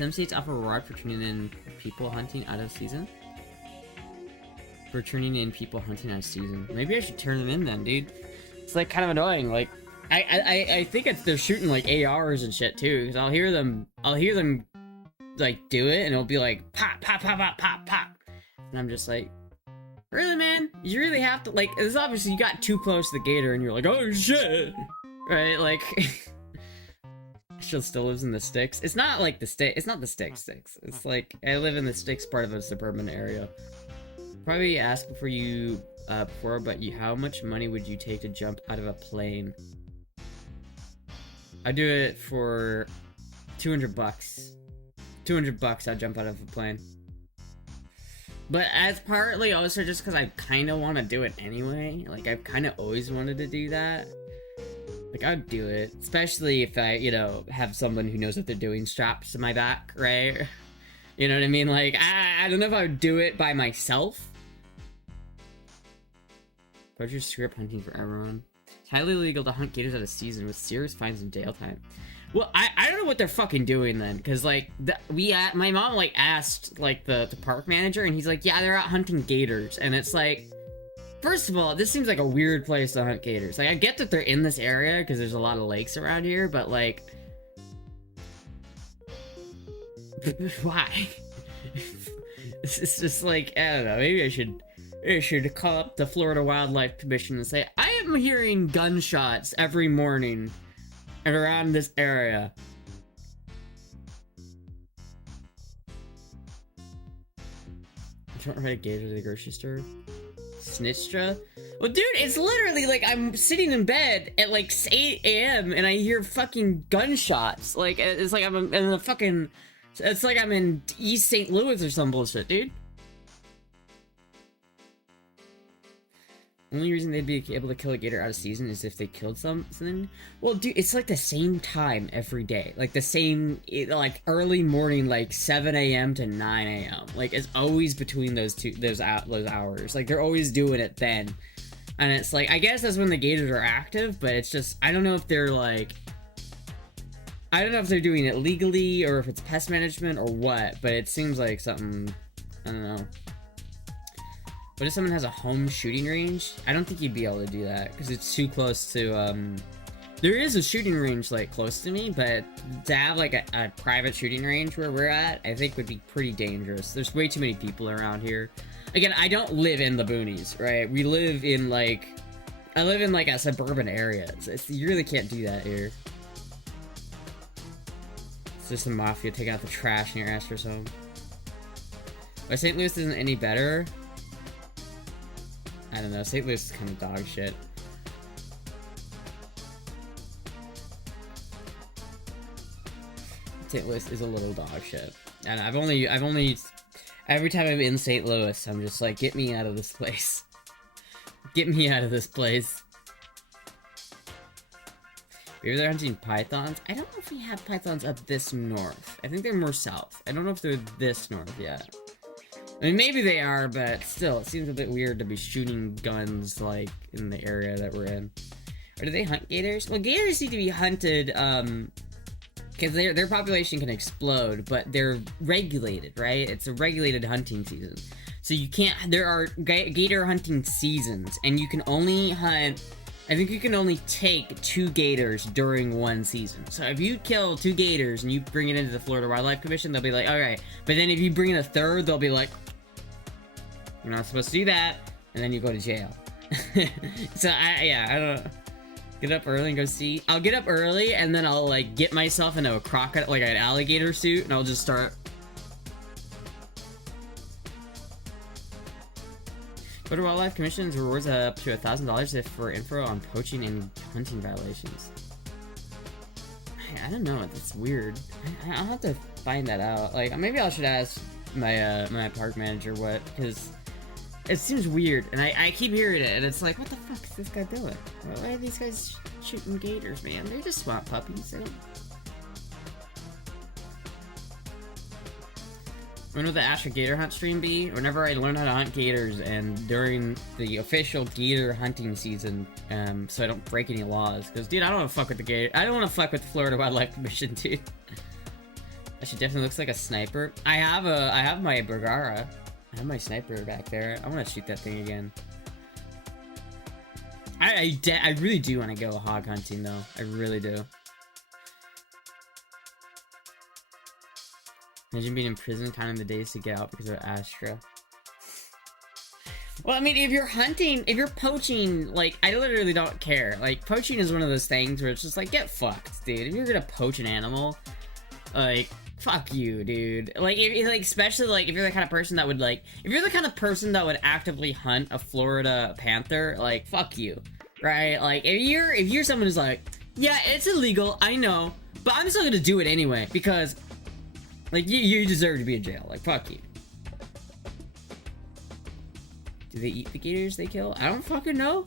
Some states offer reward for turning in people hunting out of season. For turning in people hunting out of season. Maybe I should turn them in then, dude. It's like kind of annoying. Like, I think they're shooting like ARs and shit too. Cause I'll hear them like do it, and it'll be like pop, pop, pop, pop, pop, pop, and I'm just like, really, man? You really have to like? It's obviously you got too close to the gator, and you're like, oh shit, right? Like. She still lives in the sticks. It's not like the stick. It's not the sticks. It's like I live in the sticks part of a suburban area. Probably asked before you but how much money would you take to jump out of a plane? I'd do it for 200 bucks. 200 bucks. I'd jump out of a plane. But as partly also just because I kind of want to do it anyway. Like I've kind of always wanted to do that. Like, I'd do it. Especially if I, you know, have someone who knows what they're doing strapped to my back, right? You know what I mean? Like, I don't know if I would do it by myself. But just screw up hunting for everyone. It's highly illegal to hunt gators out of season with serious fines and jail time. Well, I don't know what they're fucking doing then. Because, like, my mom, like, asked, like, the park manager. And he's like, yeah, they're out hunting gators. And it's like... First of all, this seems like a weird place to hunt gators. Like, I get that they're in this area because there's a lot of lakes around here, but, like... Why? It's just like, I don't know, maybe I should call up the Florida Wildlife Commission and say, I am hearing gunshots every morning around this area. Don't ride a gator to the grocery store. Snitchtra? Well, dude, it's literally like I'm sitting in bed at like 8 a.m. and I hear fucking gunshots. Like, it's like I'm in the fucking... It's like I'm in East St. Louis or some bullshit, dude. Only reason they'd be able to kill a gator out of season is if they killed something. Well, dude, it's like the same time every day. Like the same, like early morning, like 7 a.m. to 9 a.m. Like it's always between those hours. Like they're always doing it then. And it's like, I guess that's when the gators are active, but it's just, I don't know if they're like, I don't know if they're doing it legally or if it's pest management or what, but it seems like something, I don't know. What if someone has a home shooting range? I don't think you'd be able to do that because it's too close to, there is a shooting range like close to me, but to have like a private shooting range where we're at, I think would be pretty dangerous. There's way too many people around here. Again, I don't live in the boonies, right? We live in like, I live in like a suburban area. You really can't do that here. It's just the mafia taking out the trash in your Astra's home. Why St. Louis isn't any better? I don't know, St. Louis is kind of dog shit. St. Louis is a little dog shit. And I've only, every time I'm in St. Louis, I'm just like, get me out of this place. Get me out of this place. Maybe they're hunting pythons? I don't know if we have pythons up this north. I think they're more south. I don't know if they're this north yet. I mean, maybe they are, but still, it seems a bit weird to be shooting guns, like, in the area that we're in. Or do they hunt gators? Well, gators need to be hunted, because their population can explode, but they're regulated, right? It's a regulated hunting season. So you can't, there are gator hunting seasons, and you can only hunt, I think you can only take 2 gators during one season. So if you kill 2 gators and you bring it into the Florida Wildlife Commission, they'll be like, alright. But then if you bring in a 3rd, they'll be like, you're not supposed to do that, and then you go to jail. So, I don't know. Get up early and go see. I'll get up early, and then I'll, like, get myself into a crocodile, like an alligator suit, and I'll just start. Florida Wildlife Commission's rewards up to $1,000 if for info on poaching and hunting violations. I don't know. That's weird. I'll have to find that out. Like, maybe I should ask my my park manager what, because it seems weird, and I keep hearing it, and it's like, what the fuck is this guy doing? Why are these guys shooting gators, man? They're just swamp puppies. When will the Astra gator hunt stream be? Whenever I learn how to hunt gators, and during the official gator hunting season, so I don't break any laws. Because, dude, I don't want to fuck with the gator. I don't want to fuck with the Florida Wildlife Commission, dude. She definitely looks like a sniper. I have my Bergara. I have my sniper back there. I want to shoot that thing again. I really do want to go hog hunting though. I really do. Imagine being in prison, counting the days to get out because of Astra. Well, I mean, if you're hunting, if you're poaching, like, I literally don't care. Like, poaching is one of those things where it's just like, get fucked, dude. If you're gonna poach an animal, like, fuck you, dude. Like, like, especially, like, if you're the kind of person that would, like, if you're the kind of person that would actively hunt a Florida panther, like, fuck you, right? Like, if you're someone who's like, yeah, it's illegal, I know, but I'm still gonna do it anyway, because, like, you deserve to be in jail. Like, fuck you. Do they eat the gators they kill? I don't fucking know.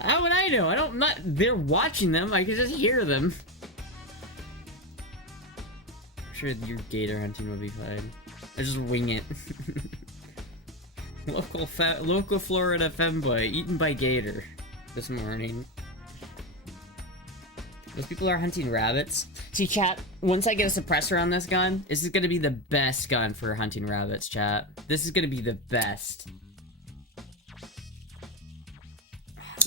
How would I know? I'm not there watching them. I can just hear them. I'm sure your gator hunting will be fine. I just wing it. Local Florida femboy eaten by gator this morning. Those people are hunting rabbits. See, chat, once I get a suppressor on this gun, this is gonna be the best gun for hunting rabbits, chat. This is gonna be the best.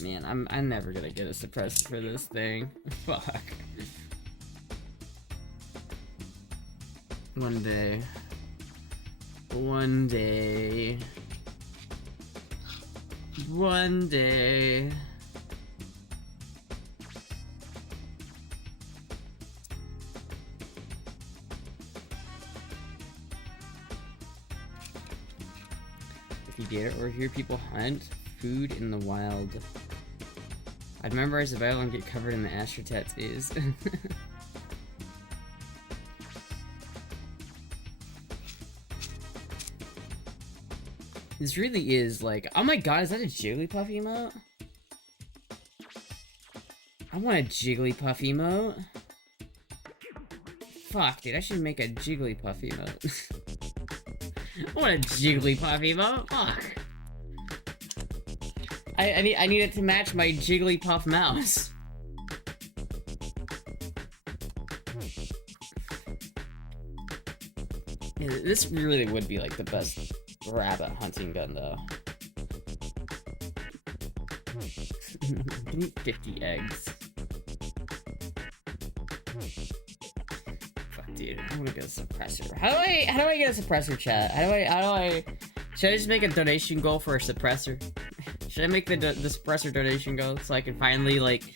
Man, I'm never gonna get a suppressor for this thing. Fuck. One day. One day. One day. If you get it or hear people hunt food in the wild. I'd memorize the Bible and get covered in the Astra tattoos. This really is like, oh my god, is that a Jigglypuff emote? I want a Jigglypuff emote. Fuck, dude, I should make a Jigglypuff emote. I want a Jigglypuff emote. Fuck. I need it to match my Jigglypuff mouse. Yeah, this really would be like the best rabbit hunting gun though. I can eat 50 eggs. Fuck, dude, I want to get a suppressor. How do I get a suppressor, chat? How do I should I just make a donation goal for a suppressor? Should I make the suppressor donation goal so I can finally, like,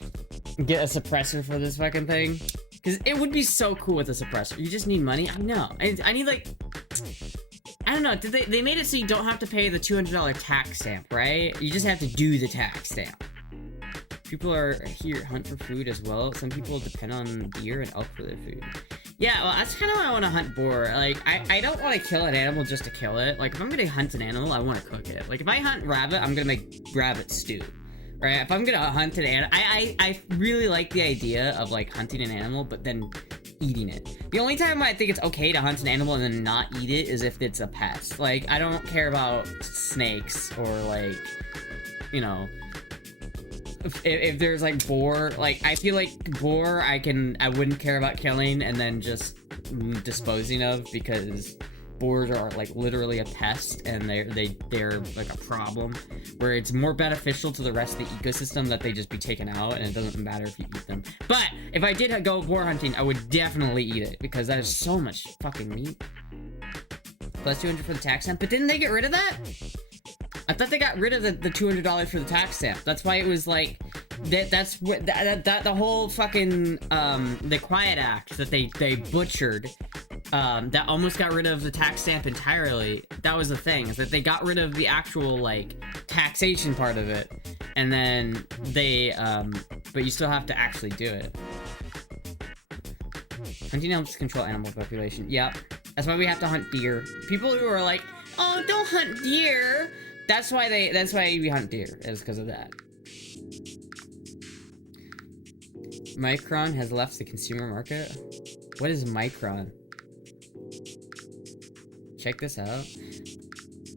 get a suppressor for this fucking thing? Because it would be so cool with a suppressor. You just need money? No. I need, like... I don't know. Did they made it so you don't have to pay the $200 tax stamp, right? You just have to do the tax stamp. People are here, hunt for food as well. Some people depend on deer and elk for their food. Yeah, well, that's kind of why I want to hunt boar. Like, I don't want to kill an animal just to kill it. Like, if I'm going to hunt an animal, I want to cook it. Like, if I hunt rabbit, I'm going to make rabbit stew. Right? If I'm going to hunt an animal... I really like the idea of, like, hunting an animal, but then eating it. The only time I think it's okay to hunt an animal and then not eat it is if it's a pest. Like, I don't care about snakes or, like, you know... If there's like boar, like I feel like boar I wouldn't care about killing and then just disposing of, because boars are like literally a pest and they're like a problem, where it's more beneficial to the rest of the ecosystem that they just be taken out and it doesn't matter if you eat them. But if I did go boar hunting, I would definitely eat it because that is so much fucking meat. Plus 200 for the tax stamp, but didn't they get rid of that? I thought they got rid of the $200 for the tax stamp. That's why it was like that's what that the whole fucking the Quiet Act that they butchered, that almost got rid of the tax stamp entirely. That was the thing, is that they got rid of the actual like taxation part of it, and then they but you still have to actually do it. Hunting helps control animal population. Yep, that's why we have to hunt deer. People who are like, oh, don't hunt deer. That's why we hunt deer, is because of that. Micron has left the consumer market. What is Micron? Check this out.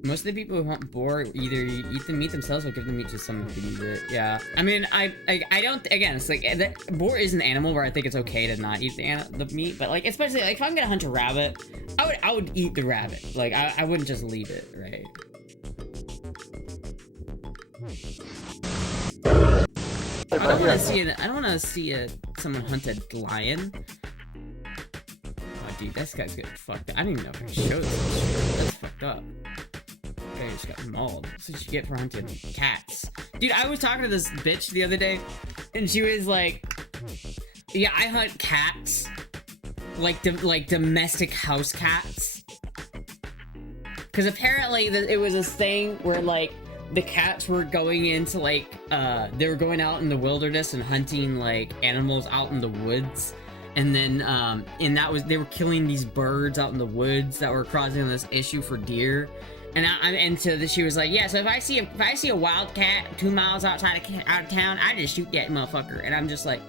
Most of the people who hunt boar either eat the meat themselves or give the meat to someone who eat it. Yeah, I mean, I don't. Again, it's like boar is an animal where I think it's okay to not eat the meat, but like especially like if I'm gonna hunt a rabbit, I would eat the rabbit. Like I wouldn't just leave it, right? I don't want to see someone hunt a lion. Oh, dude, this guy's getting fucked up. I don't even know if I can show this. That's fucked up. I just got mauled. That's what you get for hunting cats. Dude, I was talking to this bitch the other day, and she was like, yeah, I hunt cats. Like domestic house cats. Because apparently it was this thing where, like, the cats were going into, like, they were going out in the wilderness and hunting, like, animals out in the woods. And then, and they were killing these birds out in the woods that were causing this issue for deer. And so she was like, yeah, so if I see a wild cat 2 miles out of town, I just shoot that motherfucker. And I'm just like,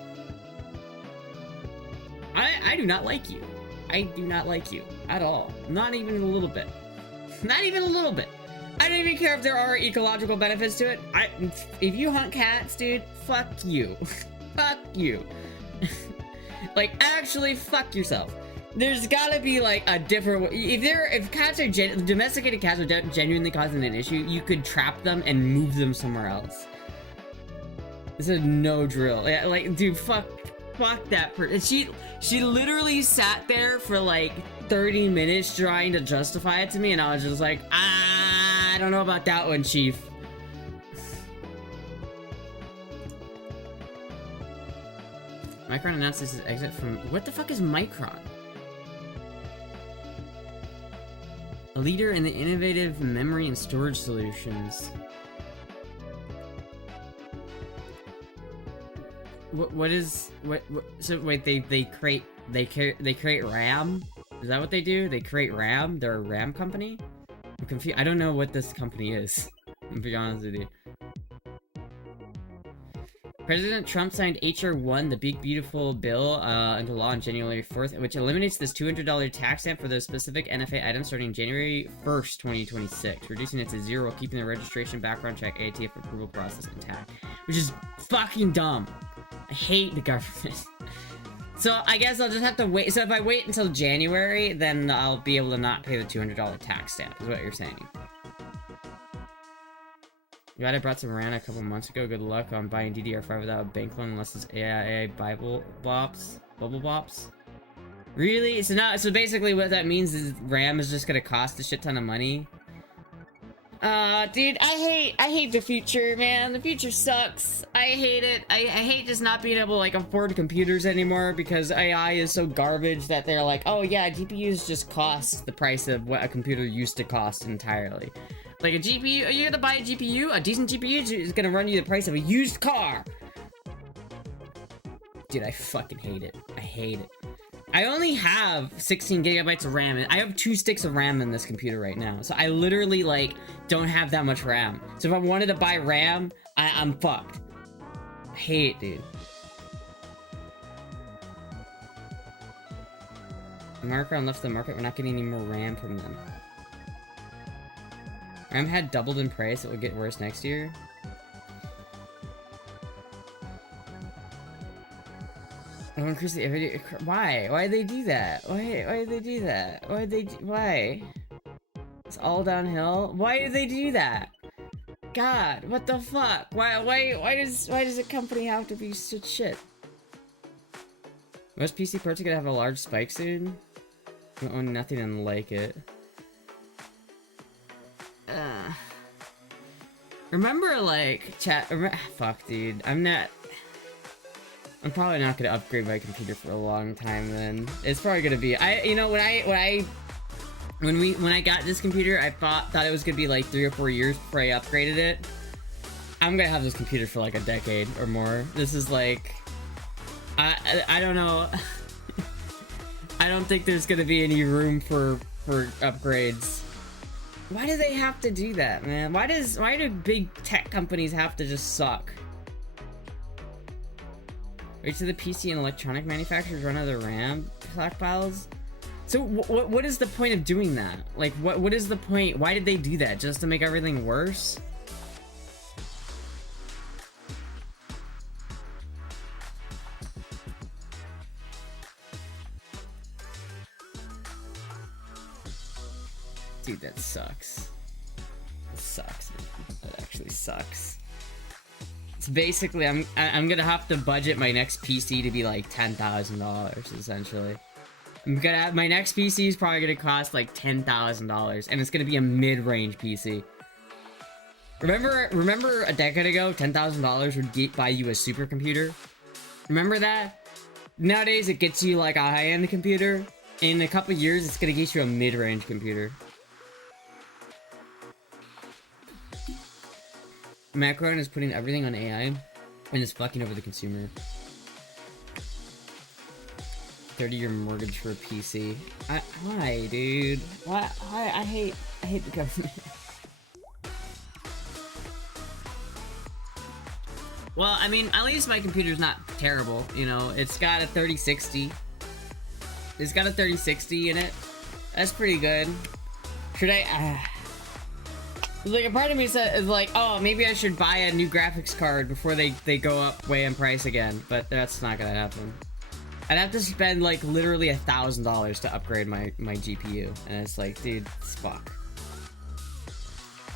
I do not like you. I do not like you at all. Not even a little bit. Not even a little bit. I don't even care if there are ecological benefits to it. If you hunt cats, dude, fuck you. Fuck you. Like, actually, fuck yourself. There's gotta be, like, a different way. If cats are domesticated cats are genuinely causing an issue, you could trap them and move them somewhere else. This is no drill. Yeah, like, dude, fuck that person. She literally sat there for, like, 30 minutes trying to justify it to me, and I was just like, I don't know about that one, Chief. Micron announces his exit from... What the fuck is Micron? A leader in the innovative memory and storage solutions. So wait, they create RAM? Is that what they do? They create RAM? They're a RAM company? I'm confused. I don't know what this company is. To be honest with you. President Trump signed H.R. 1, the big beautiful bill, into law on January 4th, which eliminates this $200 tax stamp for those specific NFA items starting January 1st, 2026, reducing it to 0, keeping the registration, background check, ATF approval process intact. Which is fucking dumb. I hate the government. So I guess I'll just have to wait. So if I wait until January, then I'll be able to not pay the $200 tax stamp, is what you're saying. Glad I brought some around a couple months ago. Good luck on buying DDR5 without a bank loan unless it's AI bubble bops. Really? So basically what that means is RAM is just gonna cost a shit ton of money. Dude, I hate the future, man. The future sucks. I hate it. I hate just not being able to, like, afford computers anymore because AI is so garbage that they're like, oh yeah, GPUs just cost the price of what a computer used to cost entirely. Like a GPU, are you gonna buy a GPU? A decent GPU is gonna run you the price of a used car. Dude, I fucking hate it. I hate it. I only have 16 gigabytes of RAM, and I have 2 sticks of RAM in this computer right now. So I literally, like, don't have that much RAM. So if I wanted to buy RAM, I'm fucked. I hate it, dude. Micron left the market. We're not getting any more RAM from them. RAM had doubled in price. It will get worse next year. Oh, increase the everyday. Why? Why did they do that? Why did they do that? Why? It's all downhill. Why did they do that? God, what the fuck? Why does a company have to be such shit? Most PC ports are gonna have a large spike soon. I own nothing and like it. Remember, like, fuck, dude. I'm probably not gonna upgrade my computer for a long time. Then it's probably gonna be. You know, when I got this computer, I thought it was gonna be like 3 or 4 years before I upgraded it. I'm gonna have this computer for like a decade or more. This is like, I don't know. I don't think there's gonna be any room for upgrades. Why do they have to do that, man? Why do big tech companies have to just suck? Wait till the PC and electronic manufacturers run out of RAM stockpiles? So what is the point of doing that? Like, what is the point? Why did they do that? Just to make everything worse? Dude, that sucks. It sucks, man. That actually sucks. It's basically, I'm gonna have to budget my next PC to be like $10,000, essentially. My next PC is probably gonna cost like $10,000, and it's gonna be a mid-range PC. Remember a decade ago, $10,000 would buy you a supercomputer? Remember that? Nowadays, it gets you like a high-end computer. In a couple years, it's gonna get you a mid-range computer. Macron is putting everything on AI and is fucking over the consumer. 30-year mortgage for a PC. Why, dude? Why? I hate the government. Well, I mean, at least my computer's not terrible, you know. It's got a 3060. It's got a 3060 in it. That's pretty good. Should I... Like, a part of me is like, oh, maybe I should buy a new graphics card before they go up way in price again, but that's not gonna happen. I'd have to spend, like, literally $1,000 to upgrade my GPU, and it's like, dude, it's fuck.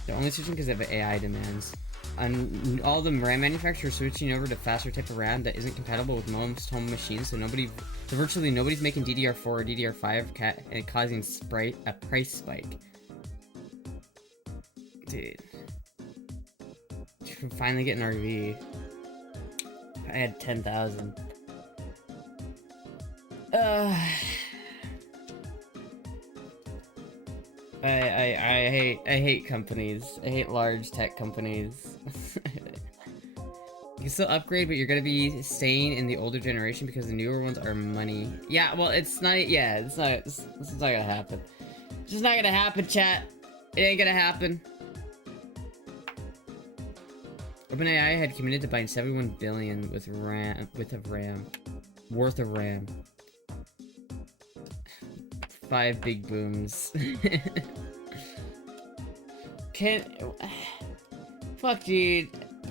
They're only switching because they have AI demands. And all the RAM manufacturers are switching over to faster type of RAM that isn't compatible with most home machines, so virtually nobody's making DDR4 or DDR5 and causing a price spike. Dude. Finally get an RV. I had 10,000. I hate companies. I hate large tech companies. You can still upgrade, but you're gonna be staying in the older generation because the newer ones are money. Yeah, well, it's not. Yeah, it's not gonna happen. It's just not gonna happen, chat. It ain't gonna happen. OpenAI had committed to buying 71 billion worth of RAM. 5 big booms. Fuck, dude.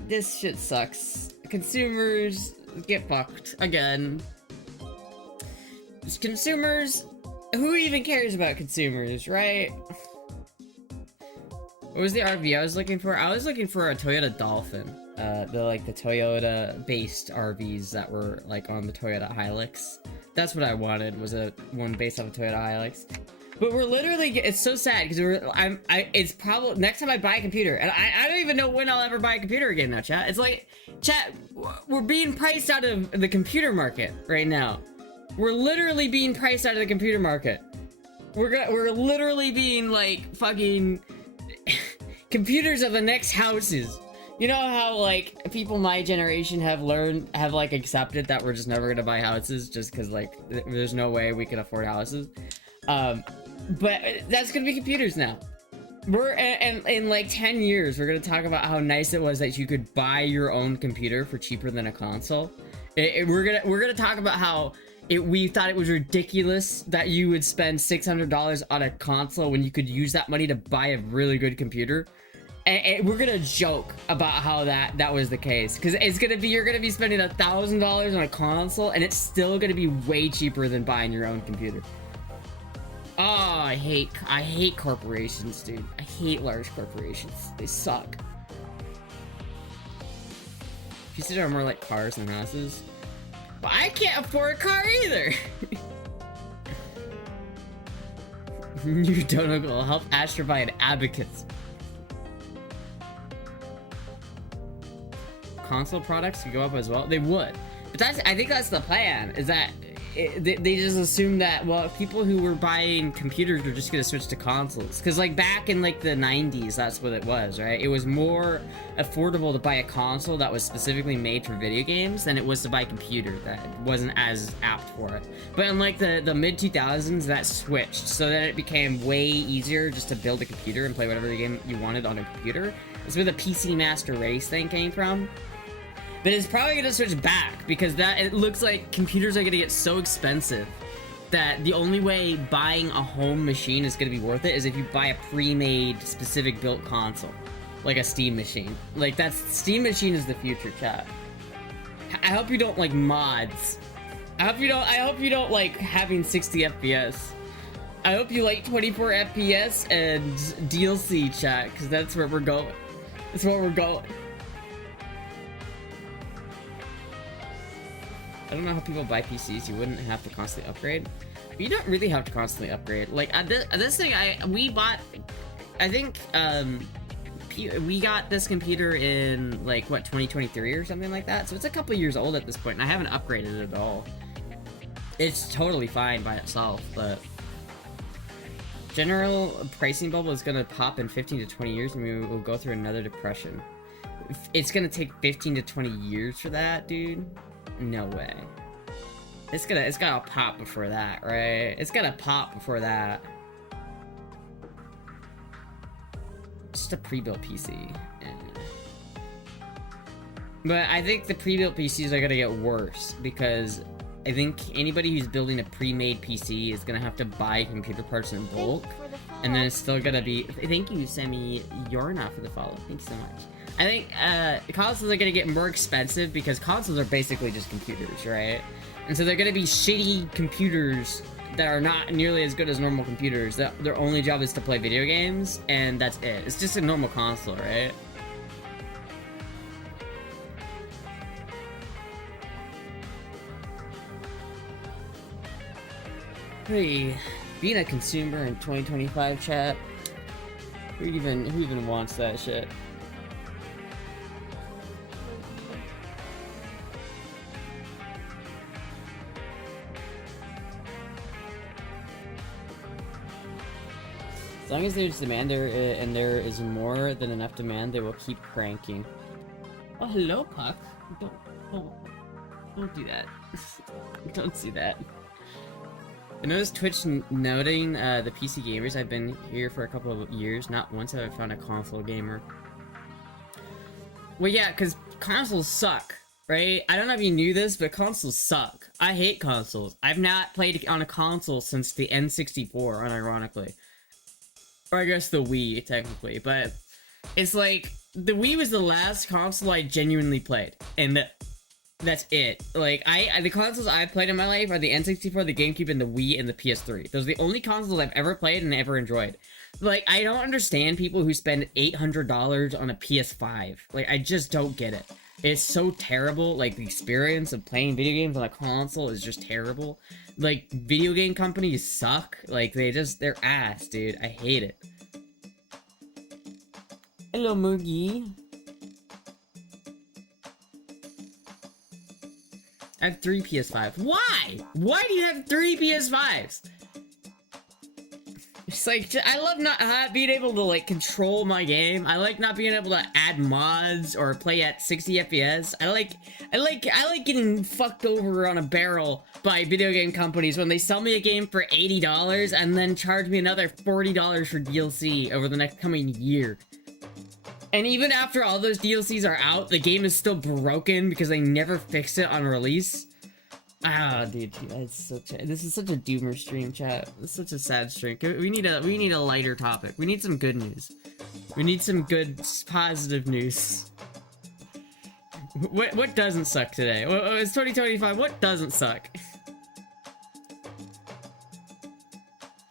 This shit sucks. Consumers get fucked again. Consumers. Who even cares about consumers, right? What was the RV I was looking for? I was looking for a Toyota Dolphin. The Toyota-based RVs that were like on the Toyota Hilux. That's what I wanted, was one based off a Toyota Hilux. But we're literally, it's so sad because it's probably next time I buy a computer, and I don't even know when I'll ever buy a computer again now, chat. It's like, chat, we're being priced out of the computer market right now. We're literally being priced out of the computer market. We're literally being like fucking computers of the next houses. You know how, like, people my generation have like, accepted that we're just never gonna buy houses just because, like, there's no way we can afford houses. But that's gonna be computers now. And in, like, 10 years, we're gonna talk about how nice it was that you could buy your own computer for cheaper than a console. We're gonna talk about how we thought it was ridiculous that you would spend $600 on a console when you could use that money to buy a really good computer. And we're gonna joke about how that was the case, because you're gonna be spending $1,000 on a console, and it's still gonna be way cheaper than buying your own computer. Oh, I hate corporations, dude. I hate large corporations. They suck. Pieces are more like cars than houses. But I can't afford a car either. New donut will help Astra buy an abacus. Console products could go up as well. They would, but I think that's the plan. Is that they just assume that, well, people who were buying computers are just gonna switch to consoles, because like back in like the 90s, that's what it was, right? It was more affordable to buy a console that was specifically made for video games than it was to buy a computer that wasn't as apt for it. But in like the mid 2000s, that switched, so that it became way easier just to build a computer and play whatever game you wanted on a computer. That's where the PC Master Race thing came from. But it's probably gonna switch back, because it looks like computers are gonna get so expensive that the only way buying a home machine is going to be worth it is if you buy a pre-made, specific built console. Like a Steam machine. Like, Steam machine is the future, chat. I hope you don't like mods. I hope you don't like having 60 FPS. I hope you like 24 FPS and DLC, chat, because that's where we're going. That's where we're going. I don't know how people buy PCs. You wouldn't have to constantly upgrade. But you don't really have to constantly upgrade. Like, this thing, we bought... I think, we got this computer in, like, what, 2023 or something like that? So it's a couple years old at this point, and I haven't upgraded it at all. It's totally fine by itself, but... General pricing bubble is gonna pop in 15 to 20 years, and we will go through another depression. It's gonna take 15 to 20 years for that, dude? No way. It's gotta pop before that, right? It's gotta pop before that. Just a pre-built PC. Yeah. But I think the pre-built PCs are gonna get worse, because I think anybody who's building a pre-made PC is gonna have to buy computer parts in bulk, and then it's still gonna be... Thank you, Sammy Yorna, for the follow. Thanks so much. I think consoles are gonna get more expensive because consoles are basically just computers, right? And so they're gonna be shitty computers that are not nearly as good as normal computers. Their only job is to play video games, and that's it. It's just a normal console, right? Hey, being a consumer in 2025, chat. Who even wants that shit? As long as there's demand there, and there is more than enough demand, they will keep cranking. Oh, hello, Puck. Don't do that. Don't do that. I noticed Twitch noting the PC gamers. I've been here for a couple of years. Not once have I found a console gamer. Well, yeah, because consoles suck, right? I don't know if you knew this, but consoles suck. I hate consoles. I've not played on a console since the N64, unironically. Or I guess the Wii, technically. But it's like, the Wii was the last console I genuinely played. And that's it. Like, the consoles I've played in my life are the N64, the GameCube, and the Wii, and the PS3. Those are the only consoles I've ever played and ever enjoyed. Like, I don't understand people who spend $800 on a PS5. Like, I just don't get it. It's so terrible. Like, the experience of playing video games on a console is just terrible. Like, video game companies suck. Like, they're ass, dude. I hate it. Hello, Moogie. I have 3 PS5s. Why? Why do you have 3 PS5s? It's like, I love not being able to, like, control my game. I like not being able to add mods or play at 60 FPS. I like getting fucked over on a barrel by video game companies when they sell me a game for $80 and then charge me another $40 for DLC over the next coming year. And even after all those DLCs are out, the game is still broken because they never fix it on release. Ah, dude, this is such a doomer stream, chat. This is such a sad stream. We need a lighter topic. We need some good news. We need some good, positive news. What doesn't suck today? It's 2025. What doesn't suck?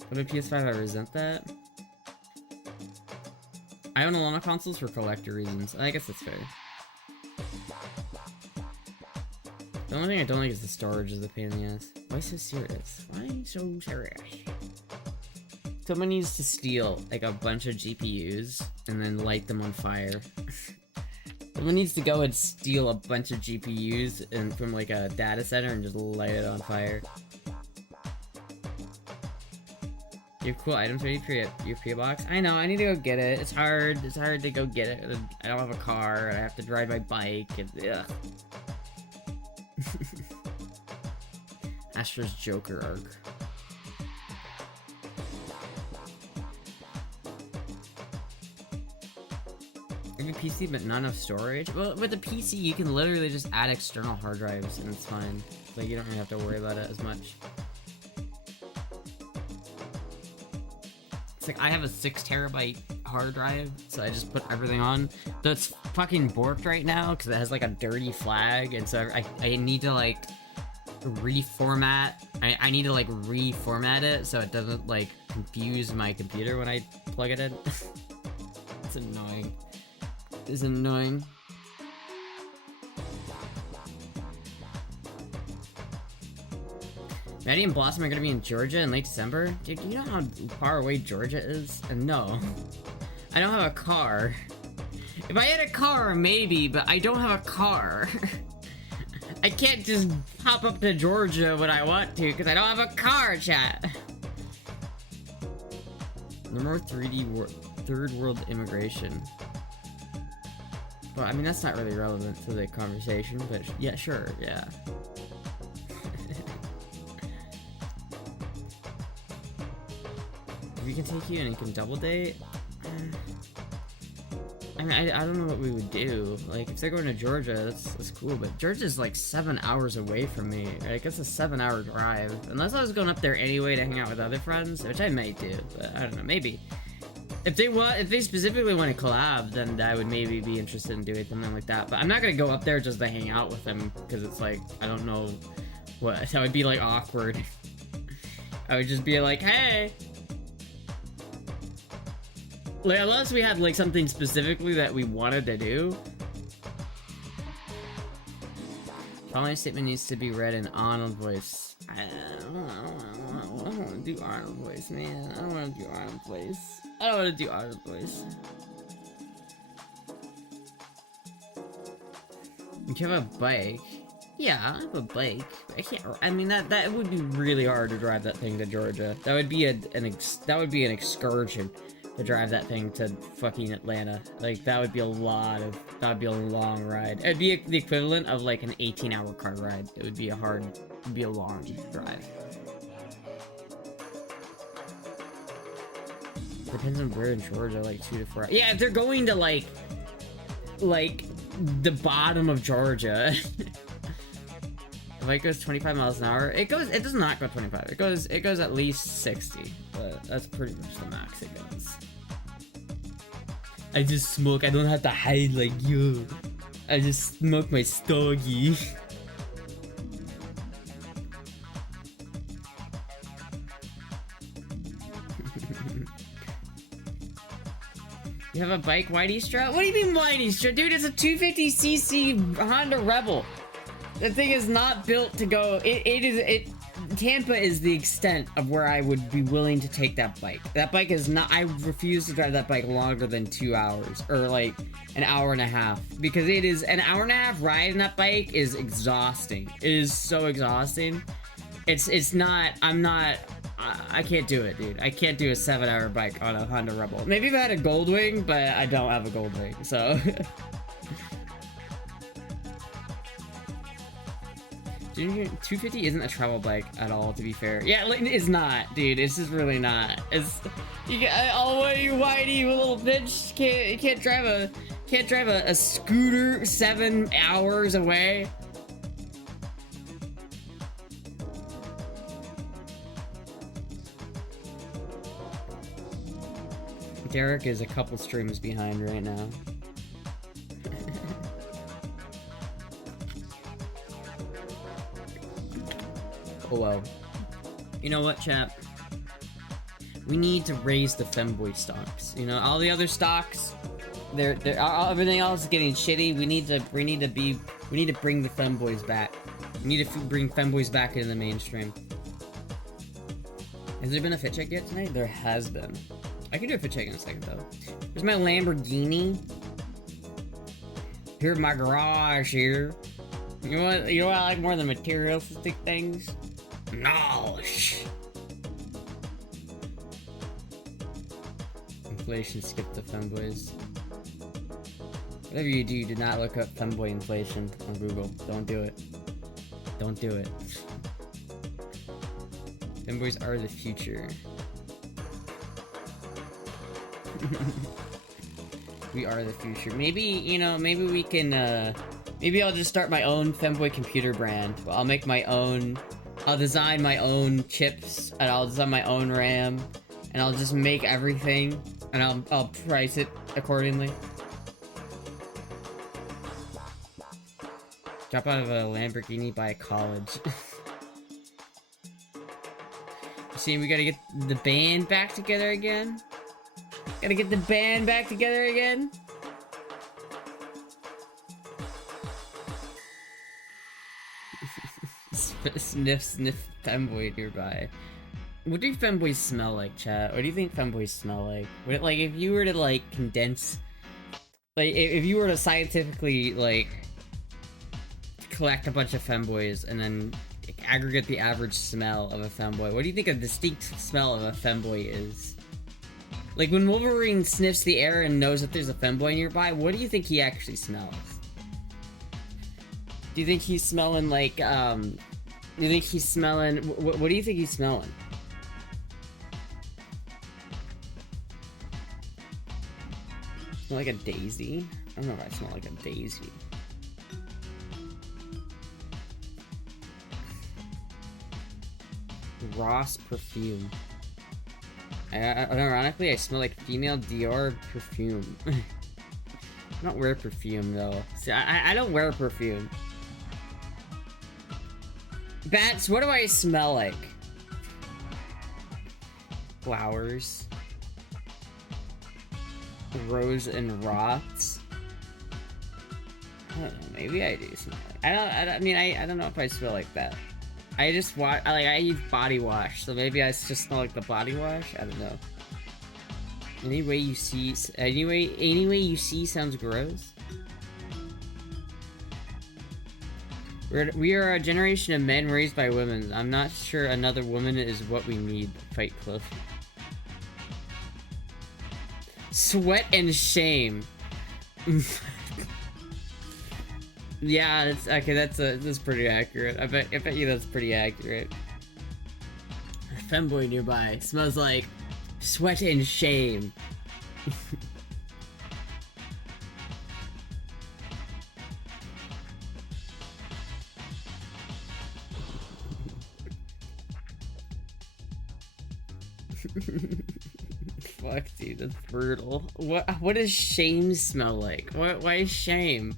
What a PS5, I resent that. I own a lot of consoles for collector reasons. I guess that's fair. The only thing I don't like is the storage is the pain in the ass. Why so serious? Why so serious? Someone needs to steal, like, a bunch of GPUs and then light them on fire. Someone needs to go and steal a bunch of GPUs from, like, a data center and just light it on fire. You have cool items ready for your PO box? I know, I need to go get it. It's hard to go get it. I don't have a car, I have to drive my bike, and ugh. Astra's Joker arc. I have a PC but not enough storage? Well, with the PC you can literally just add external hard drives and it's fine. Like, you don't really have to worry about it as much. It's like I have a 6 TB hard drive, so I just put everything on. So it's fucking borked right now because it has like a dirty flag, and so I need to like reformat. I need to like reformat it so it doesn't like confuse my computer when I plug it in. It's annoying. It's annoying. Maddie and Blossom are gonna be in Georgia in late December? Dude, do you know how far away Georgia is? And no. I don't have a car. If I had a car, maybe, but I don't have a car. I can't just pop up to Georgia when I want to, because I don't have a car, chat. No more third world immigration. Well, I mean, that's not really relevant to the conversation, but yeah, sure, yeah. We can take you and you can double date. I mean, I don't know what we would do. Like, if they're going to Georgia, that's cool, but Georgia's like 7 hours away from me. Like, it's a 7-hour drive. Unless I was going up there anyway to hang out with other friends, which I might do, but I don't know, maybe. If they specifically want to collab, then I would maybe be interested in doing something like that. But I'm not gonna go up there just to hang out with them, because it's like, I don't know what, that would be like awkward. I would just be like, hey! Like, unless we had like something specifically that we wanted to do. Following statement needs to be read in Arnold voice. I don't want to do Arnold voice, man. I don't want to do Arnold voice. I don't want to do Arnold voice. You have a bike. Yeah, I have a bike. I can't. I mean, that would be really hard to drive that thing to Georgia. That would be an excursion to drive that thing to fucking Atlanta. Like, that would be a long ride. It'd be the equivalent of like an 18-hour car ride. It would be a long drive. Depends on where in Georgia, like 2 to 4 hours. Yeah, if they're going to like the bottom of Georgia. If it goes 25 miles an hour, it does not go 25. It goes at least 60, but that's pretty much the max it goes. I just smoke. I don't have to hide like you. I just smoke my stogie. You have a bike, Whitey-Stra? What do you mean Whitey-Stra? Dude, it's a 250cc Honda Rebel. That thing is not built to go. Tampa is the extent of where I would be willing to take that bike. That bike is not. I refuse to drive that bike longer than 2 hours or like an hour and a half, because it is an hour and a half riding that bike is exhausting. It is so exhausting. It's not. I can't do it, dude. I can't do a 7-hour bike on a Honda Rebel. Maybe if I had a Goldwing, but I don't have a Goldwing, so. 250 isn't a travel bike at all, to be fair. Yeah, it's not, dude. It's just really not. It's you whitey, you little bitch. Can't drive a scooter 7 hours away. Derek is a couple streams behind right now. Oh well. You know what, chat? We need to raise the femboy stocks. You know, all the other stocks, everything else is getting shitty. We need to bring the femboys back. We need to bring femboys back into the mainstream. Has there been a fit check yet tonight? There has been. I can do a fit check in a second though. Here's my Lamborghini. Here's my garage here. You know what I like more than materialistic things? Knowledge. Inflation, skip the femboys. Whatever you do not look up femboy inflation on Google. Don't do it. Don't do it. Femboys are the future. We are the future. Maybe, you know, maybe we can, maybe I'll just start my own femboy computer brand. I'll make my own, I'll design my own chips, and I'll design my own RAM, and I'll just make everything, and I'll price it accordingly. Drop out of a Lamborghini by college. See, we gotta get the band back together again. Gotta get the band back together again. Sniff femboy nearby. What do femboys smell like, chat? What do you think femboys smell like? Would it, like, if you were to, like, condense... Like, if you were to scientifically, like... collect a bunch of femboys and then aggregate the average smell of a femboy, what do you think a distinct smell of a femboy is? Like, when Wolverine sniffs the air and knows that there's a femboy nearby, what do you think he actually smells? Do you think he's smelling like, do you think he's smelling... What do you think he's smelling? Smell like a daisy? I don't know if I smell like a daisy. Ross perfume. Ironically, I smell like female Dior perfume. I don't wear perfume, though. See, I don't wear perfume. Bats, what do I smell like? Flowers. Rose and Roths. I don't know, maybe I do smell like... I mean, I don't know if I smell like that. I just I use body wash, so maybe I just smell like the body wash? I don't know. Any way you see sounds gross. We are a generation of men raised by women. I'm not sure another woman is what we need. Fight Club. Sweat and shame. Yeah, that's okay. That's pretty accurate. I bet you that's pretty accurate. A femboy nearby smells like sweat and shame. Fuck, dude, that's brutal. What does shame smell like? Why is shame?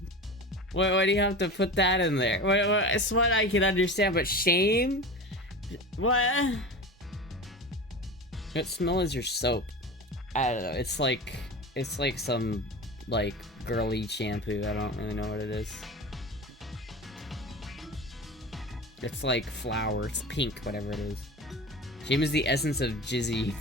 Why do you have to put that in there? What I can understand, but shame? What? What smell is your soap? I don't know. It's like some like girly shampoo. I don't really know what it is. It's like flower. It's pink, whatever it is. Shame is the essence of jizzy.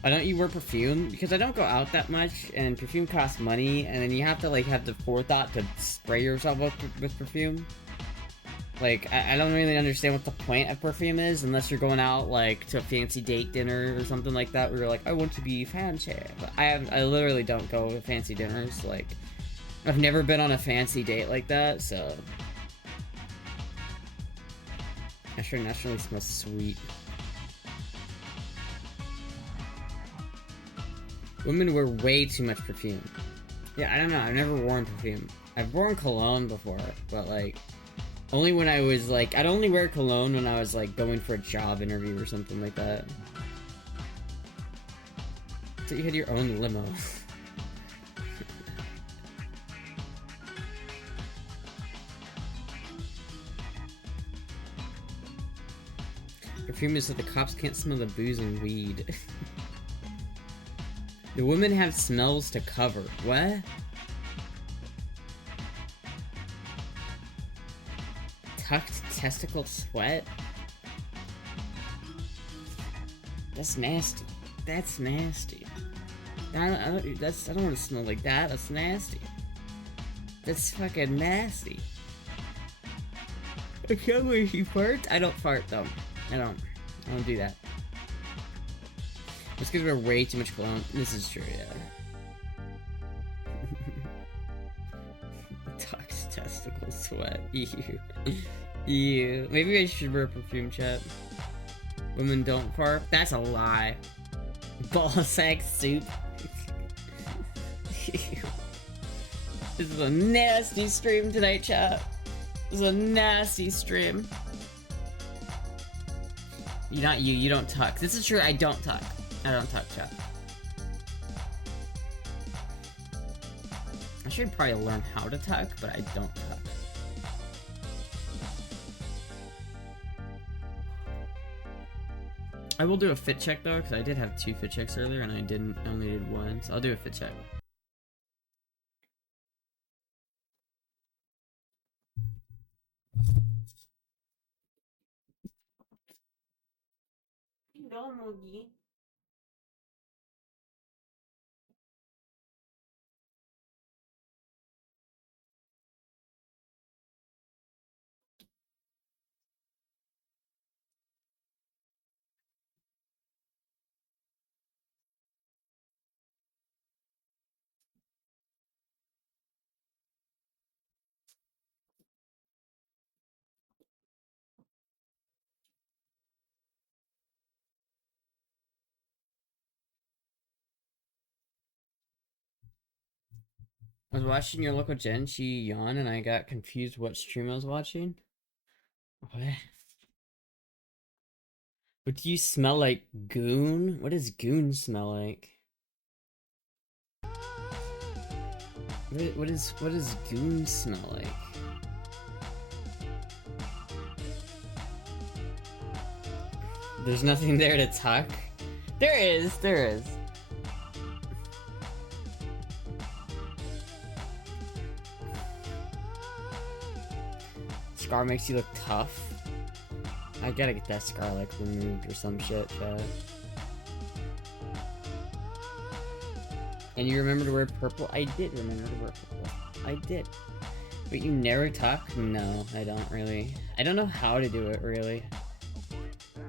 Why don't you wear perfume? Because I don't go out that much, and perfume costs money, and then you have to, like, have the forethought to spray yourself up with perfume. Like, I don't really understand what the point of perfume is, unless you're going out, like, to a fancy date dinner or something like that, where you're like, I want to be fancy. But I literally don't go to fancy dinners, like, I've never been on a fancy date like that, so... Astra naturally smells sweet. Women wear way too much perfume. Yeah, I don't know. I've never worn perfume. I've worn cologne before, but like, only when I was like, I'd only wear cologne when I was like going for a job interview or something like that. So you had your own limo. Perfume is so the cops can't smell the booze and weed. The women have smells to cover. What? Tucked testicle sweat? That's nasty. That's nasty. I don't want to smell like that. That's nasty. That's fucking nasty. I can't believe you fart. I don't fart though. I don't do that. Just because we're way too much cologne. This is true, yeah. Tucked testicle sweat. Ew. Ew. Maybe I should wear perfume, chat. Women don't fart. That's a lie. Ball sack soup. Ew. This is a nasty stream tonight, chat. This is a nasty stream. Not you, you don't tuck. This is true, I don't tuck. I don't tuck, chat. I should probably learn how to tuck, but I don't tuck. I will do a fit check though, because I did have 2 fit checks earlier and I only did 1, so I'll do a fit check. I was watching your local Jen, she yawned and I got confused what stream I was watching. What? But do you smell like goon? What does goon smell like? What does goon smell like? There's nothing there to tuck? There is. Scar makes you look tough. I gotta get that scar like removed or some shit, chat. And you remember to wear purple? I did remember to wear purple. I did. But you never tuck? No, I don't really. I don't know how to do it, really.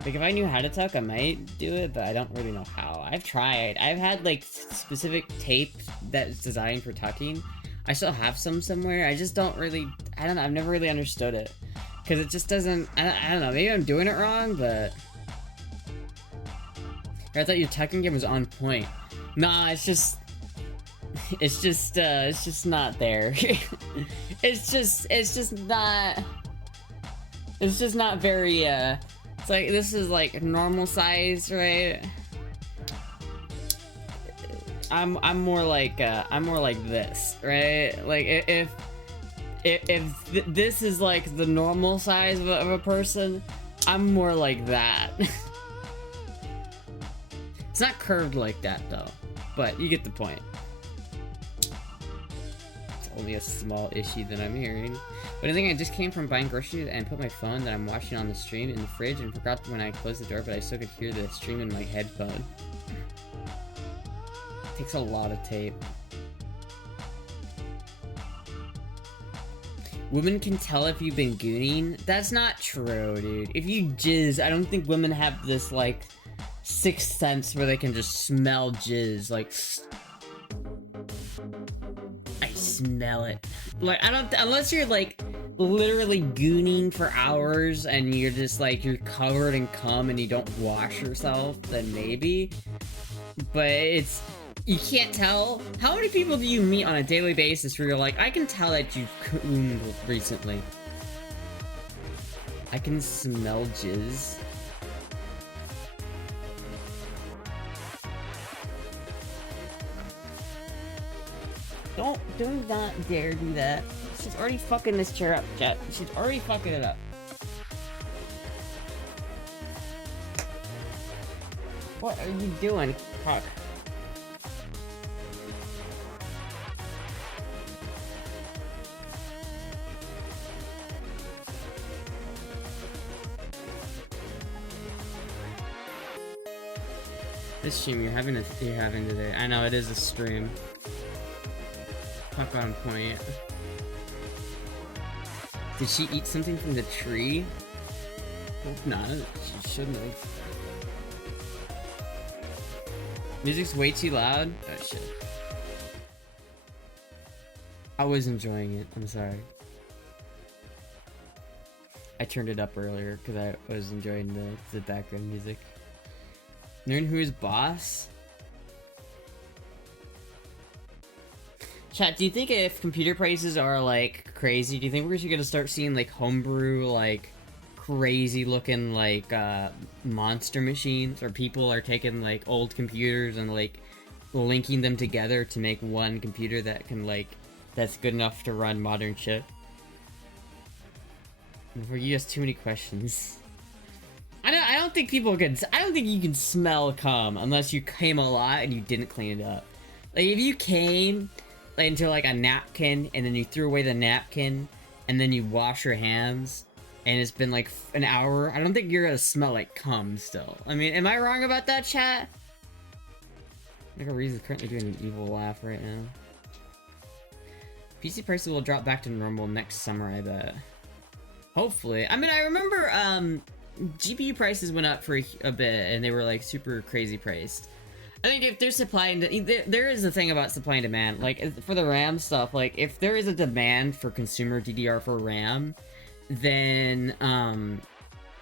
Like, if I knew how to tuck, I might do it, but I don't really know how. I've tried. I've had, like, specific tape that's designed for tucking. I still have some somewhere. I just don't really... I don't know. I've never really understood it. Because it just doesn't... I don't know. Maybe I'm doing it wrong, but... I thought your tucking game was on point. Nah, it's just not there. It's just not very, it's like, this is like normal size, right? I'm more like this, right? Like, if this is like the normal size of a person, I'm more like that. It's not curved like that, though, but you get the point. Only a small issue that I'm hearing. But I think I just came from buying groceries and put my phone that I'm watching on the stream in the fridge and forgot when I closed the door, but I still could hear the stream in my headphone. It takes a lot of tape. Women can tell if you've been gooning. That's not true, dude. If you jizz, I don't think women have this, like, sixth sense where they can just smell jizz. Like, I smell it. Like, I don't, unless you're like literally gooning for hours and you're just like, you're covered in cum and you don't wash yourself, then maybe. But it's, you can't tell. How many people do you meet on a daily basis where you're like, I can tell that you've cooned recently? I can smell jizz. Do not dare do that. She's already fucking this chair up, chat. She's already fucking it up. What are you doing, fuck? This stream you're having today. I know it is a stream. Fuck on point. Did she eat something from the tree? Hope not. She shouldn't have. Music's way too loud? Oh shit. I was enjoying it. I'm sorry. I turned it up earlier because I was enjoying the background music. Learn who is boss? Chat, do you think if computer prices are like crazy, do you think we're just gonna start seeing like homebrew like crazy looking like monster machines, where people are taking like old computers and like linking them together to make one computer that can like that's good enough to run modern shit. Before you ask too many questions. I don't think people can. I don't think you can smell cum unless you came a lot and you didn't clean it up. Like if you came into like a napkin and then you threw away the napkin and then you wash your hands and it's been like an hour, I don't think you're gonna smell like cum still. I mean, am I wrong about that, chat? Like Reese is currently doing an evil laugh right now. PC prices will drop back to normal next summer, I bet. Hopefully. I mean, I remember GPU prices went up for a bit and they were like super crazy priced. I think if there's supply and there is a thing about supply and demand, like for the RAM stuff, like if there is a demand for consumer DDR4 RAM, then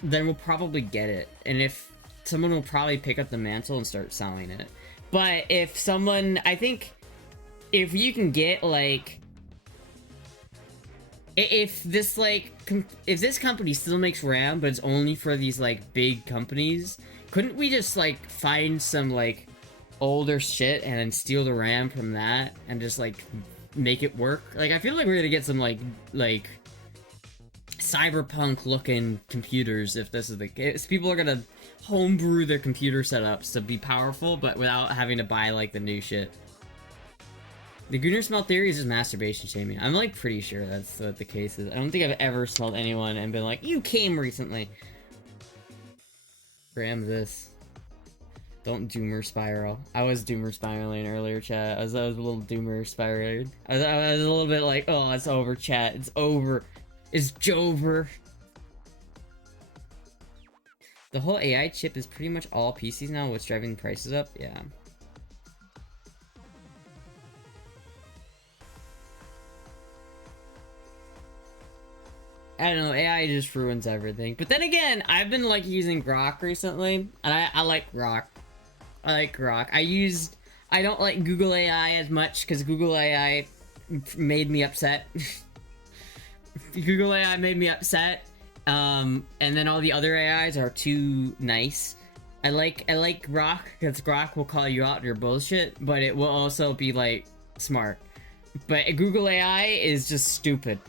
we'll probably get it, and if someone will probably pick up the mantle and start selling it. But if someone, I think if you can get like if this company still makes RAM but it's only for these like big companies, couldn't we just like find some like older shit and then steal the RAM from that and just like make it work? Like I feel like we're gonna get some like cyberpunk looking computers if this is the case. People are gonna homebrew their computer setups to be powerful but without having to buy like the new shit. The Gooner smell theory is just masturbation shaming. I'm like pretty sure that's what the case is. I don't think I've ever smelled anyone and been like, you came recently. Ram this. Don't doomer spiral. I was doomer spiraling earlier, chat. I was a little doomer spiraling. I was a little bit like, oh, it's over, chat. It's over. It's Jover. The whole AI chip is pretty much all PCs now. What's driving prices up? Yeah. I don't know, AI just ruins everything. But then again, I've been like using Grok recently, and I like Grok. I like Grok. I don't like Google AI as much because Google AI made me upset. Google AI made me upset. And then all the other AIs are too nice. I like Grok because Grok will call you out on your bullshit, but it will also be like smart. But Google AI is just stupid.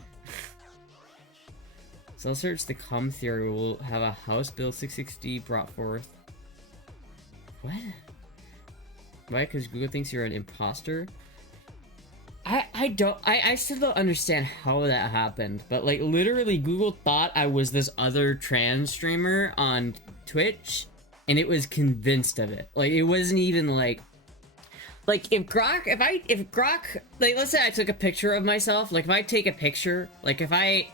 So I'll search the cum theory will have a House Bill 660 brought forth. What? Why? Because Google thinks you're an imposter? I still don't understand how that happened, but like literally Google thought I was this other trans streamer on Twitch, and it was convinced of it. Like it wasn't even like if Grok, like let's say I took a picture of myself, like if I take a picture, like if I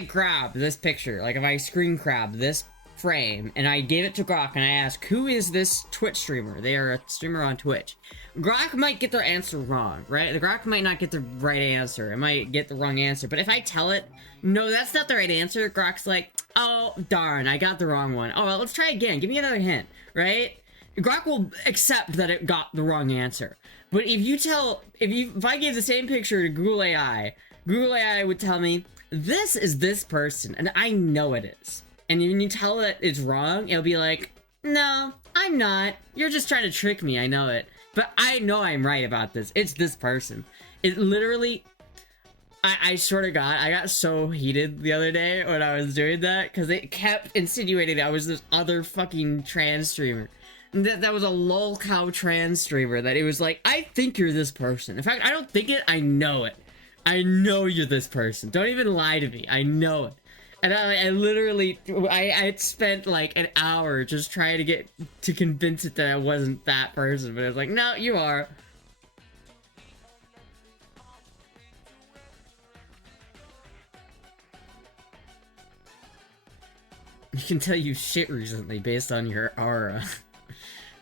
grab this picture, like if I screen grab this frame and I gave it to Grok and I ask, who is this Twitch streamer? They are a streamer on Twitch. Grok might get their answer wrong, right? The Grok might not get the right answer. It might get the wrong answer. But if I tell it, no, that's not the right answer, Grok's like, oh, darn, I got the wrong one. Oh, well, let's try again. Give me another hint, right? Grok will accept that it got the wrong answer. But if I gave the same picture to Google AI would tell me, this is this person, and I know it is. And when you tell it it's wrong, it'll be like, no, I'm not. You're just trying to trick me, I know it. But I know I'm right about this. It's this person. It literally... I swear to God, I got so heated the other day when I was doing that, because it kept insinuating that I was this other fucking trans streamer. That was a lolcow trans streamer, that it was like, I think you're this person. In fact, I don't think it, I know it. I know you're this person. Don't even lie to me. I know it. And I literally, I spent like an hour just trying to convince it that I wasn't that person. But I was like, no, you are. You can tell you shit recently based on your aura.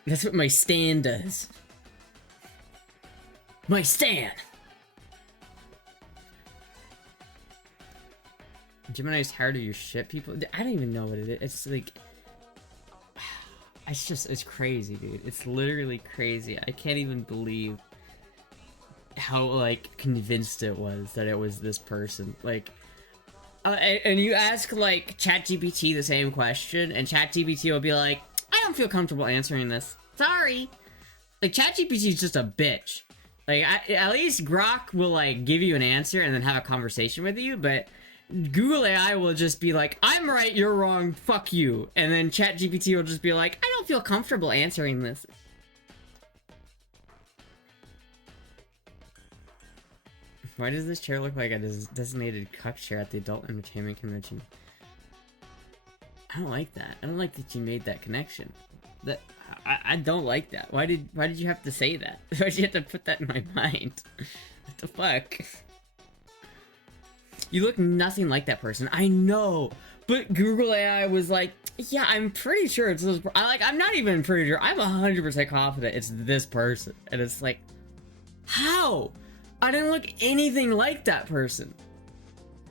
That's what my stand does. My stand! Gemini's tired of your shit, people? I don't even know what it is. It's like... It's crazy, dude. It's literally crazy. I can't even believe how, like, convinced it was that it was this person. Like, and you ask like ChatGPT the same question, and ChatGPT will be like, "I don't feel comfortable answering this. Sorry." Like ChatGPT is just a bitch. Like at least Grok will like give you an answer and then have a conversation with you, but Google AI will just be like, "I'm right, you're wrong, fuck you," and then ChatGPT will just be like, "I don't feel comfortable answering this." Why does this chair look like a designated cuck chair at the adult entertainment convention? I don't like that. I don't like that you made that connection. That I don't like that. Why did you have to say that? Why did you have to put that in my mind? What the fuck? You look nothing like that person. I know, but Google AI was like, "Yeah, I'm pretty sure it's this." I'm not even pretty sure. I'm 100% confident it's this person, and it's like, how? I didn't look anything like that person.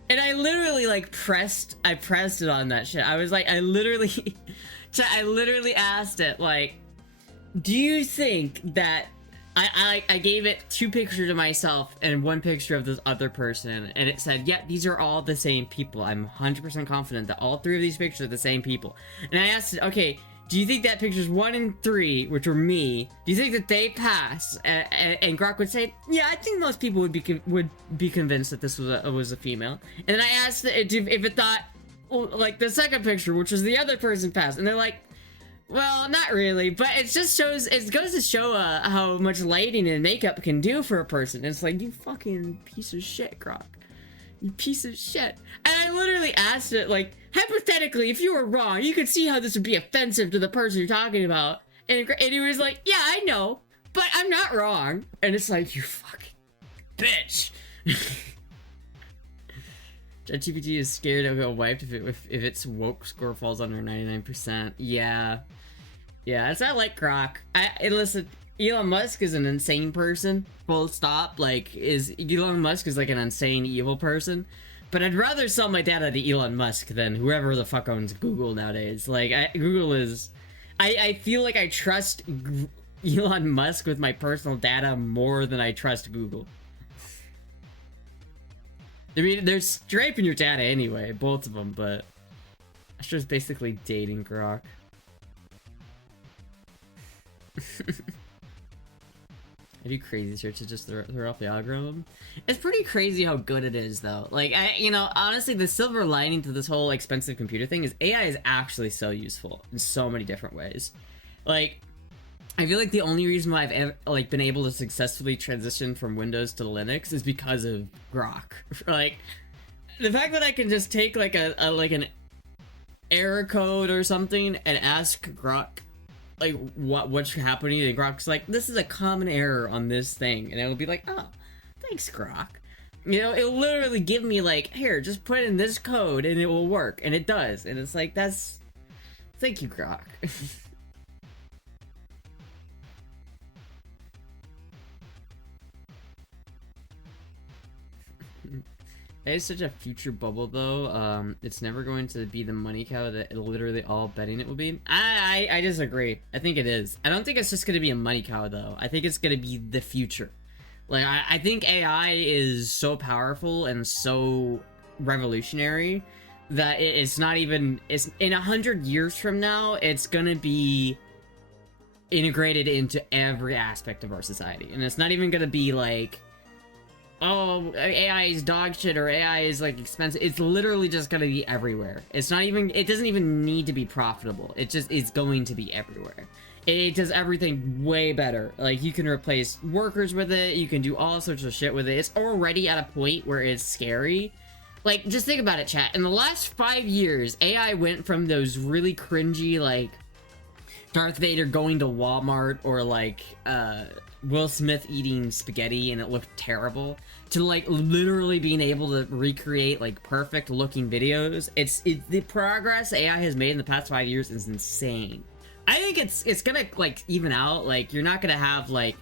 And I literally like pressed it on that shit. I was like, I literally asked it like, "Do you think that I gave it 2 pictures of myself and 1 picture of this other person, and it said, yeah, these are all the same people. I'm 100% confident that all 3 of these pictures are the same people." And I asked it, "Okay, do you think that pictures 1 and 3, which were me, do you think that they pass?" And Grok would say, "Yeah, I think most people would be convinced that this was a female." And then I asked it if it thought, like, the second picture, which was the other person, passed. And they're like, "Well, not really," but it goes to show how much lighting and makeup can do for a person. It's like, you fucking piece of shit, Grok. You piece of shit. And I literally asked it, like, hypothetically, if you were wrong, you could see how this would be offensive to the person you're talking about. And he was like, "Yeah, I know, but I'm not wrong." And it's like, you fucking bitch. ChatGPT is scared it'll get wiped if its woke score falls under 99%. Yeah. Yeah, it's not like Grok. Listen, Elon Musk is an insane person, full stop. Like, Elon Musk is like an insane evil person. But I'd rather sell my data to Elon Musk than whoever the fuck owns Google nowadays. Like, Google is... I feel like I trust Elon Musk with my personal data more than I trust Google. I mean, they're scraping your data anyway, both of them, but... Astra's basically dating Grok. I do crazy searches just throw off the algorithm. It's pretty crazy how good it is, though. Like, honestly, the silver lining to this whole expensive computer thing is AI is actually so useful in so many different ways. Like, I feel like the only reason why I've ever, like, been able to successfully transition from Windows to Linux is because of Grok. Like, the fact that I can just take like an error code or something and ask Grok, like, what's happening, and Grok's like, "This is a common error on this thing," and it'll be like, "Oh, thanks, Grok." You know, it'll literally give me like, "Here, just put in this code and it will work," and it does, and it's like, thank you, Grok. It's such a future bubble, though. It's never going to be the money cow that literally all betting it will be. I disagree. I think it is. I don't think it's just going to be a money cow, though. I think it's going to be the future. Like, I think AI is so powerful and so revolutionary that it's not even... It's in 100 years from now, it's going to be integrated into every aspect of our society. And it's not even going to be like, "Oh, AI is dog shit," or "AI is like expensive." It's literally just gonna be everywhere. It's not even, it doesn't even need to be profitable. It's going to be everywhere. It does everything way better. Like, you can replace workers with it, you can do all sorts of shit with it. It's already at a point where it's scary. Like, just think about it, chat. In the last 5 years, AI went from those really cringy, like, Darth Vader going to Walmart, or like, Will Smith eating spaghetti and it looked terrible, to like literally being able to recreate like perfect looking videos. The progress AI has made in the past 5 years is insane. I think it's gonna like even out. Like, you're not gonna have like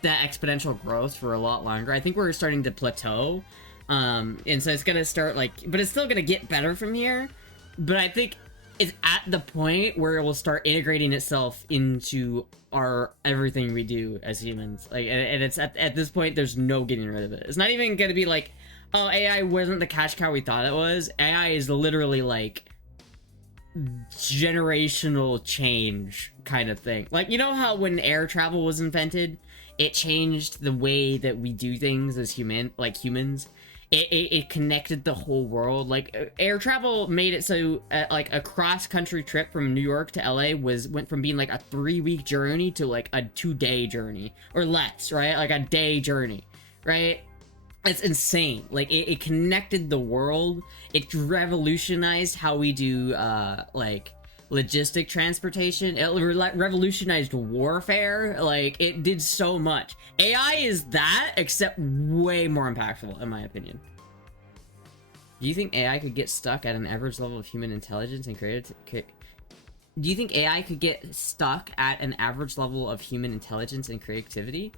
that exponential growth for a lot longer. I think we're starting to plateau, and so it's gonna start like, but it's still gonna get better from here. But I think it's at the point where it will start integrating itself into our everything we do as humans. Like, and it's at this point, there's no getting rid of it. It's not even gonna be like, Oh, AI wasn't the cash cow we thought it was. AI is literally like generational change kind of thing. Like, you know how when air travel was invented, it changed the way that we do things as humans. It connected the whole world. Like, air travel made it so like a cross-country trip from New York to LA went from being like a 3-week journey to like a 2-day journey or less, right? Like a day journey, right? It's insane. Like, it connected the world. It revolutionized how we do like logistic transportation. It revolutionized warfare. Like, it did so much. AI is that, except way more impactful, in my opinion. Do you think AI could get stuck at an average level of human intelligence and creativity? Do you think AI could get stuck at an average level of human intelligence and creativity?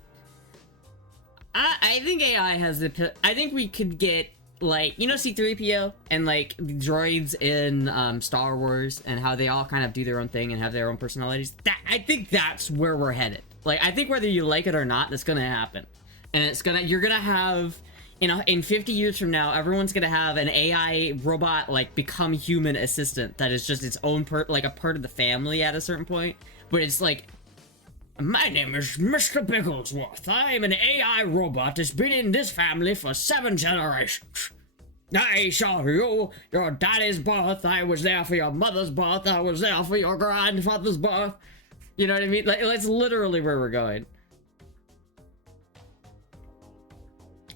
I think AI has the... I think we could get, like, you know C-3PO and, like, droids in Star Wars and how they all kind of do their own thing and have their own personalities? I think that's where we're headed. Like, I think whether you like it or not, that's gonna happen. And it's gonna... You're gonna have... You know, in 50 years from now, everyone's gonna have an AI robot, like, become human assistant that is just its own like, a part of the family at a certain point. But it's like... My name is Mr. Bigglesworth. I am an AI robot that's been in this family for 7 generations. I saw you, your daddy's birth, I was there for your mother's birth, I was there for your grandfather's birth. You know what I mean? Like, that's literally where we're going.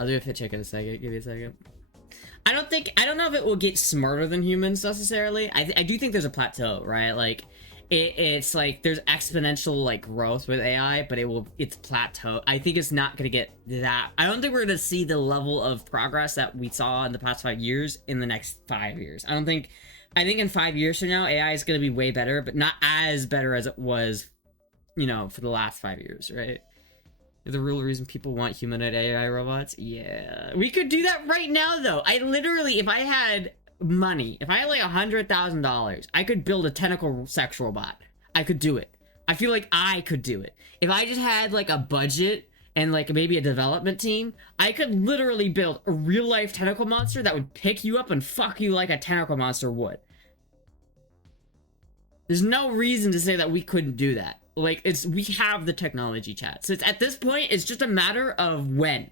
I'll do a fit check in a second, give me a second. I don't know if it will get smarter than humans necessarily. I do think there's a plateau, right? Like, it's like there's exponential like growth with AI, but it's plateau. I think it's not gonna get that. I don't think we're gonna see the level of progress that we saw in the past 5 years in the next 5 years. I think in 5 years from now, AI is gonna be way better, but not as better as it was, you know, for the last 5 years, right? The real reason people want humanoid AI robots? Yeah. We could do that right now, though. I literally, if I had money, if I had like $100,000, I could build a tentacle sex robot. I could do it. I feel like I could do it. If I just had like a budget and like maybe a development team, I could literally build a real-life tentacle monster that would pick you up and fuck you like a tentacle monster would. There's no reason to say that we couldn't do that. Like, we have the technology, chat. So at this point, it's just a matter of when.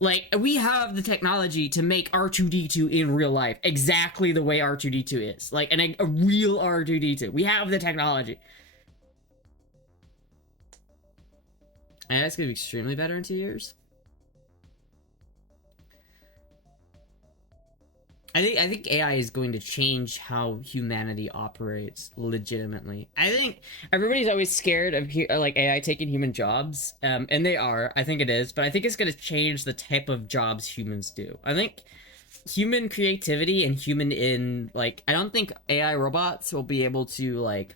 Like, we have the technology to make R2-D2 in real life exactly the way R2-D2 is. Like, a real R2-D2. We have the technology. And that's gonna be extremely better in 2 years. I think AI is going to change how humanity operates legitimately. I think everybody's always scared of like AI taking human jobs, and they are. I think it is, but I think it's going to change the type of jobs humans do. I think human creativity and I don't think AI robots will be able to like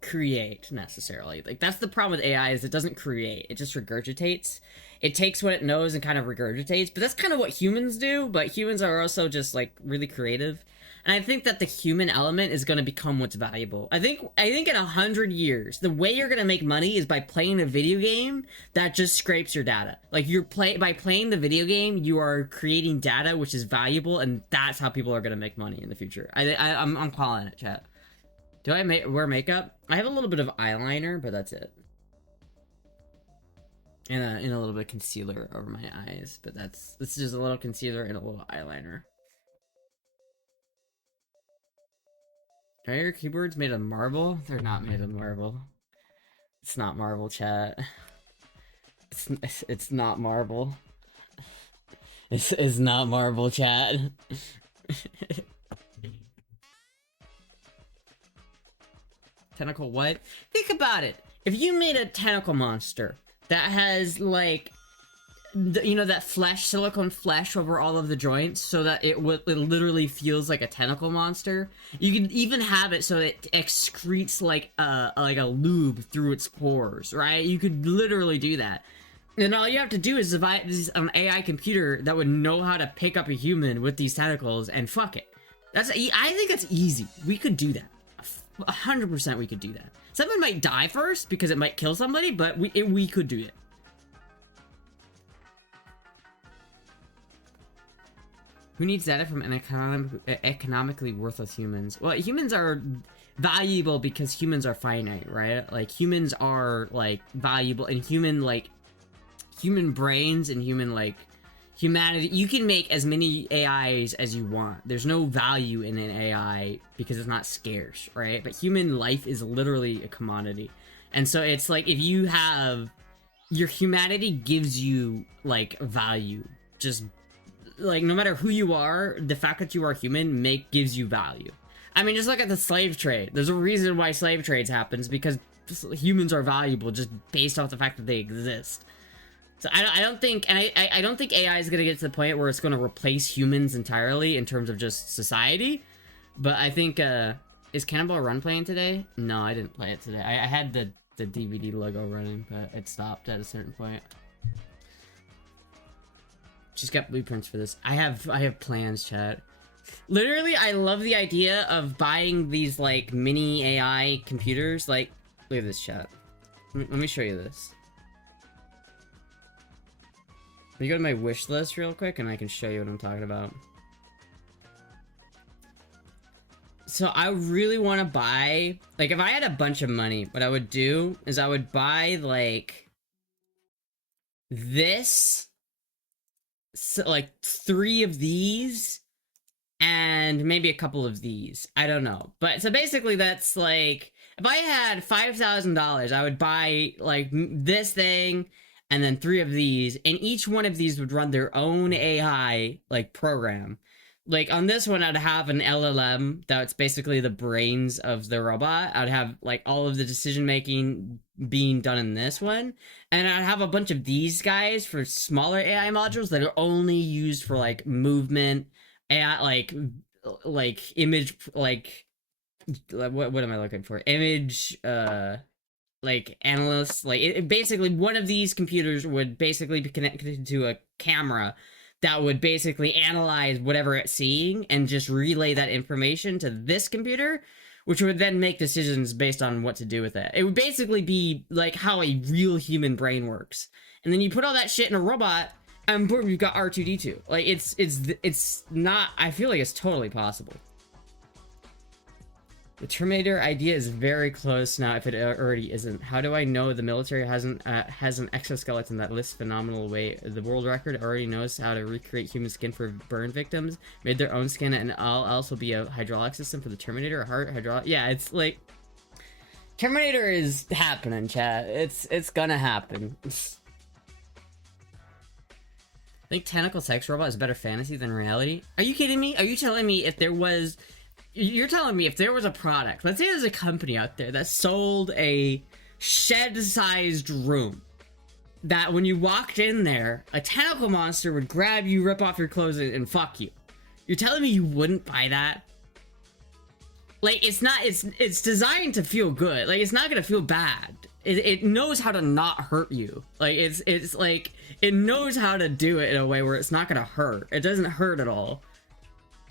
create necessarily. Like, that's the problem with AI, is it doesn't create, it just regurgitates. It takes what it knows and kind of regurgitates, but that's kind of what humans do. But humans are also just like really creative, and I think that the human element is going to become what's valuable. I think in 100 years, the way you're going to make money is by playing a video game that just scrapes your data. Like, by playing the video game, you are creating data which is valuable, and that's how people are going to make money in the future. I'm calling it, chat. Do I wear makeup? I have a little bit of eyeliner, but that's it. And a little bit of concealer over my eyes, but this is just a little concealer and a little eyeliner. Are your keyboards made of marble? They're not made of marble. It's not marble, chat. It's not marble. It's not marble, chat. Tentacle what? Think about it. If you made a tentacle monster that has like, you know, that silicone flesh over all of the joints, so that it literally feels like a tentacle monster. You can even have it so it excretes like a lube through its pores, right? You could literally do that. And all you have to do is devise an AI computer that would know how to pick up a human with these tentacles and fuck it. I think that's easy. We could do that. 100% we could do that. Someone might die first because it might kill somebody, but we could do it. Who needs data from an economically worthless humans? Well, humans are valuable because humans are finite, right? Like, humans are, like, valuable, and human brains and human, like, humanity. You can make as many AIs as you want. There's no value in an AI because it's not scarce, right? But human life is literally a commodity. And so it's like, if you have... Your humanity gives you, like, value. Just, like, no matter who you are, the fact that you are human gives you value. I mean, just look at the slave trade. There's a reason why slave trades happens, because humans are valuable just based off the fact that they exist. So I don't think, and I don't think AI is going to get to the point where it's going to replace humans entirely in terms of just society. But I think, is Cannonball Run playing today? No, I didn't play it today. I had the DVD logo running, but it stopped at a certain point. She's got blueprints for this. I have plans, chat. Literally, I love the idea of buying these, like, mini AI computers. Like, look at this, chat. Let me show you this. Let me go to my wish list real quick, and I can show you what I'm talking about. So I really want to buy, like, if I had a bunch of money, what I would do is I would buy, like, this, so, like, 3 of these, and maybe a couple of these. I don't know. But, so basically that's, like, if I had $5,000, I would buy, like, this thing, and then 3 of these, and each one of these would run their own AI, like, program. Like, on this one, I'd have an LLM that's basically the brains of the robot. I'd have, like, all of the decision-making being done in this one. And I'd have a bunch of these guys for smaller AI modules that are only used for, like, movement, AI, like, image, like, what am I looking for? Image, like, analysts. Like, basically, one of these computers would basically be connected to a camera that would basically analyze whatever it's seeing and just relay that information to this computer, which would then make decisions based on what to do with it. It would basically be like how a real human brain works. And then you put all that shit in a robot, and boom, you've got R2-D2. Like, it's not, I feel like it's totally possible. The Terminator idea is very close now, if it already isn't. How do I know the military has an exoskeleton that lifts phenomenal weight? The world record already knows how to recreate human skin for burn victims, made their own skin, and all else will be a hydraulic system for the Terminator, a heart, hydraulic. Yeah, it's like... Terminator is happening, chat. It's gonna happen. I think tentacle sex robot is better fantasy than reality. Are you kidding me? Are you telling me if there was... You're telling me if there was a product, let's say there's a company out there that sold a shed-sized room, that when you walked in there, a tentacle monster would grab you, rip off your clothes, and fuck you. You're telling me you wouldn't buy that? Like, it's designed to feel good. Like, it's not gonna feel bad. It knows how to not hurt you. Like, it's like, it knows how to do it in a way where it's not gonna hurt. It doesn't hurt at all.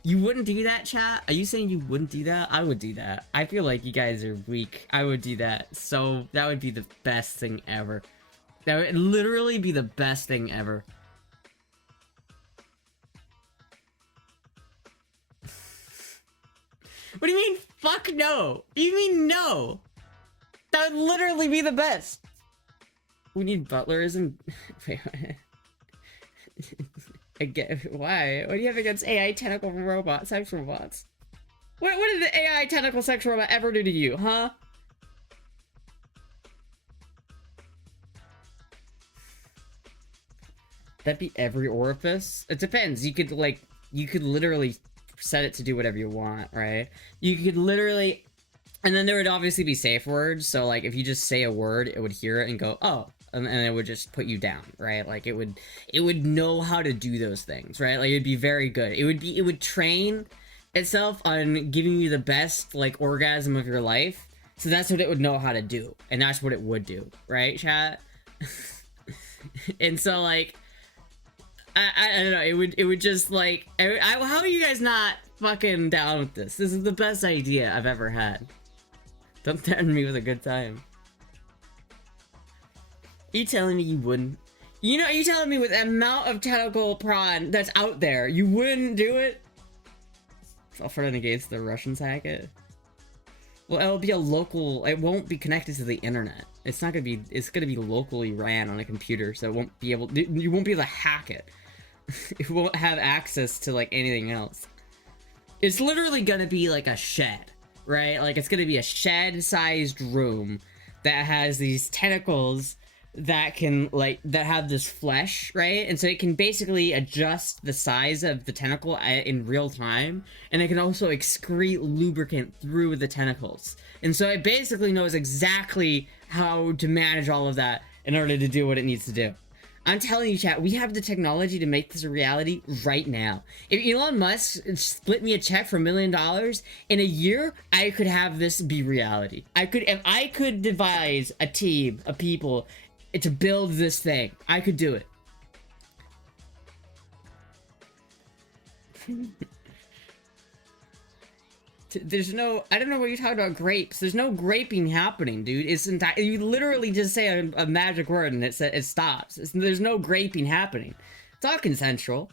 You wouldn't do that, chat? Are you saying you wouldn't do that? I would do that. I feel like you guys are weak. I would do that. So, that would be the best thing ever. That would literally be the best thing ever. What do you mean, fuck no? You mean no? That would literally be the best. We need butlerism. Wait, again, why? What do you have against AI tentacle robots, sex robots? What did the AI tentacle sex robot ever do to you, huh? That'd be every orifice? It depends. You could literally set it to do whatever you want, right? You could literally... And then there would obviously be safe words, so, like, if you just say a word, it would hear it and go, oh, and it would just put you down, right? Like, it would know how to do those things, right? Like, it'd be very good. It would train itself on giving you the best, like, orgasm of your life, so that's what it would know how to do, and that's what it would do, right, chat? And so, like, I don't know, it would just, like, how are you guys not fucking down with this? This is the best idea I've ever had. Don't threaten me with a good time. You telling me you wouldn't? You know, you telling me with the amount of tentacle prawn that's out there, you wouldn't do it? I'll for in case the Russians hack it. Well, it'll be a local. It won't be connected to the internet. It's not gonna be. It's gonna be locally ran on a computer, so it won't be able. You won't be able to hack it. It won't have access to like anything else. It's literally gonna be like a shed, right? Like it's gonna be a shed-sized room that has these tentacles that can that have this flesh, right? And so it can basically adjust the size of the tentacle in real time, and it can also excrete lubricant through the tentacles. And so it basically knows exactly how to manage all of that in order to do what it needs to do. I'm telling you, chat, we have the technology to make this a reality right now. If Elon Musk split me a check for $1 million, in a year, I could have this be reality. If I could devise a team of people to build this thing, I could do it. There's no, I don't know what you're talking about, grapes. There's no graping happening, dude. It's you literally just say a magic word and it stops. There's no graping happening. It's all consensual.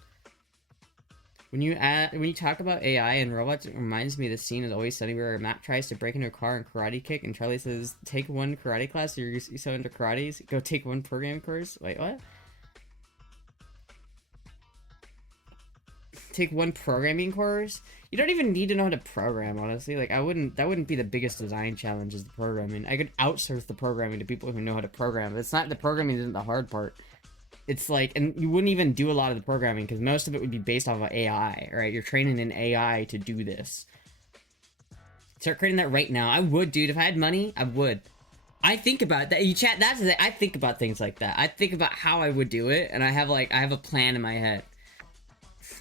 When you talk about AI and robots, it reminds me of the scene is Always Sunny where Matt tries to break into a car and karate kick, and Charlie says, "Take one karate class. You're so into karate. Go take one programming course." Wait, what? Take one programming course? You don't even need to know how to program, honestly. Like, that wouldn't be the biggest design challenge, is the programming. I could outsource the programming to people who know how to program. It's not, the programming isn't the hard part. It's like, and you wouldn't even do a lot of the programming because most of it would be based off of AI, right? You're training an AI to do this. Start creating that right now. I would, dude. If I had money, I would. I think about that. You chat, that's the, I think about things like that. I think about how I would do it, and I have a plan in my head.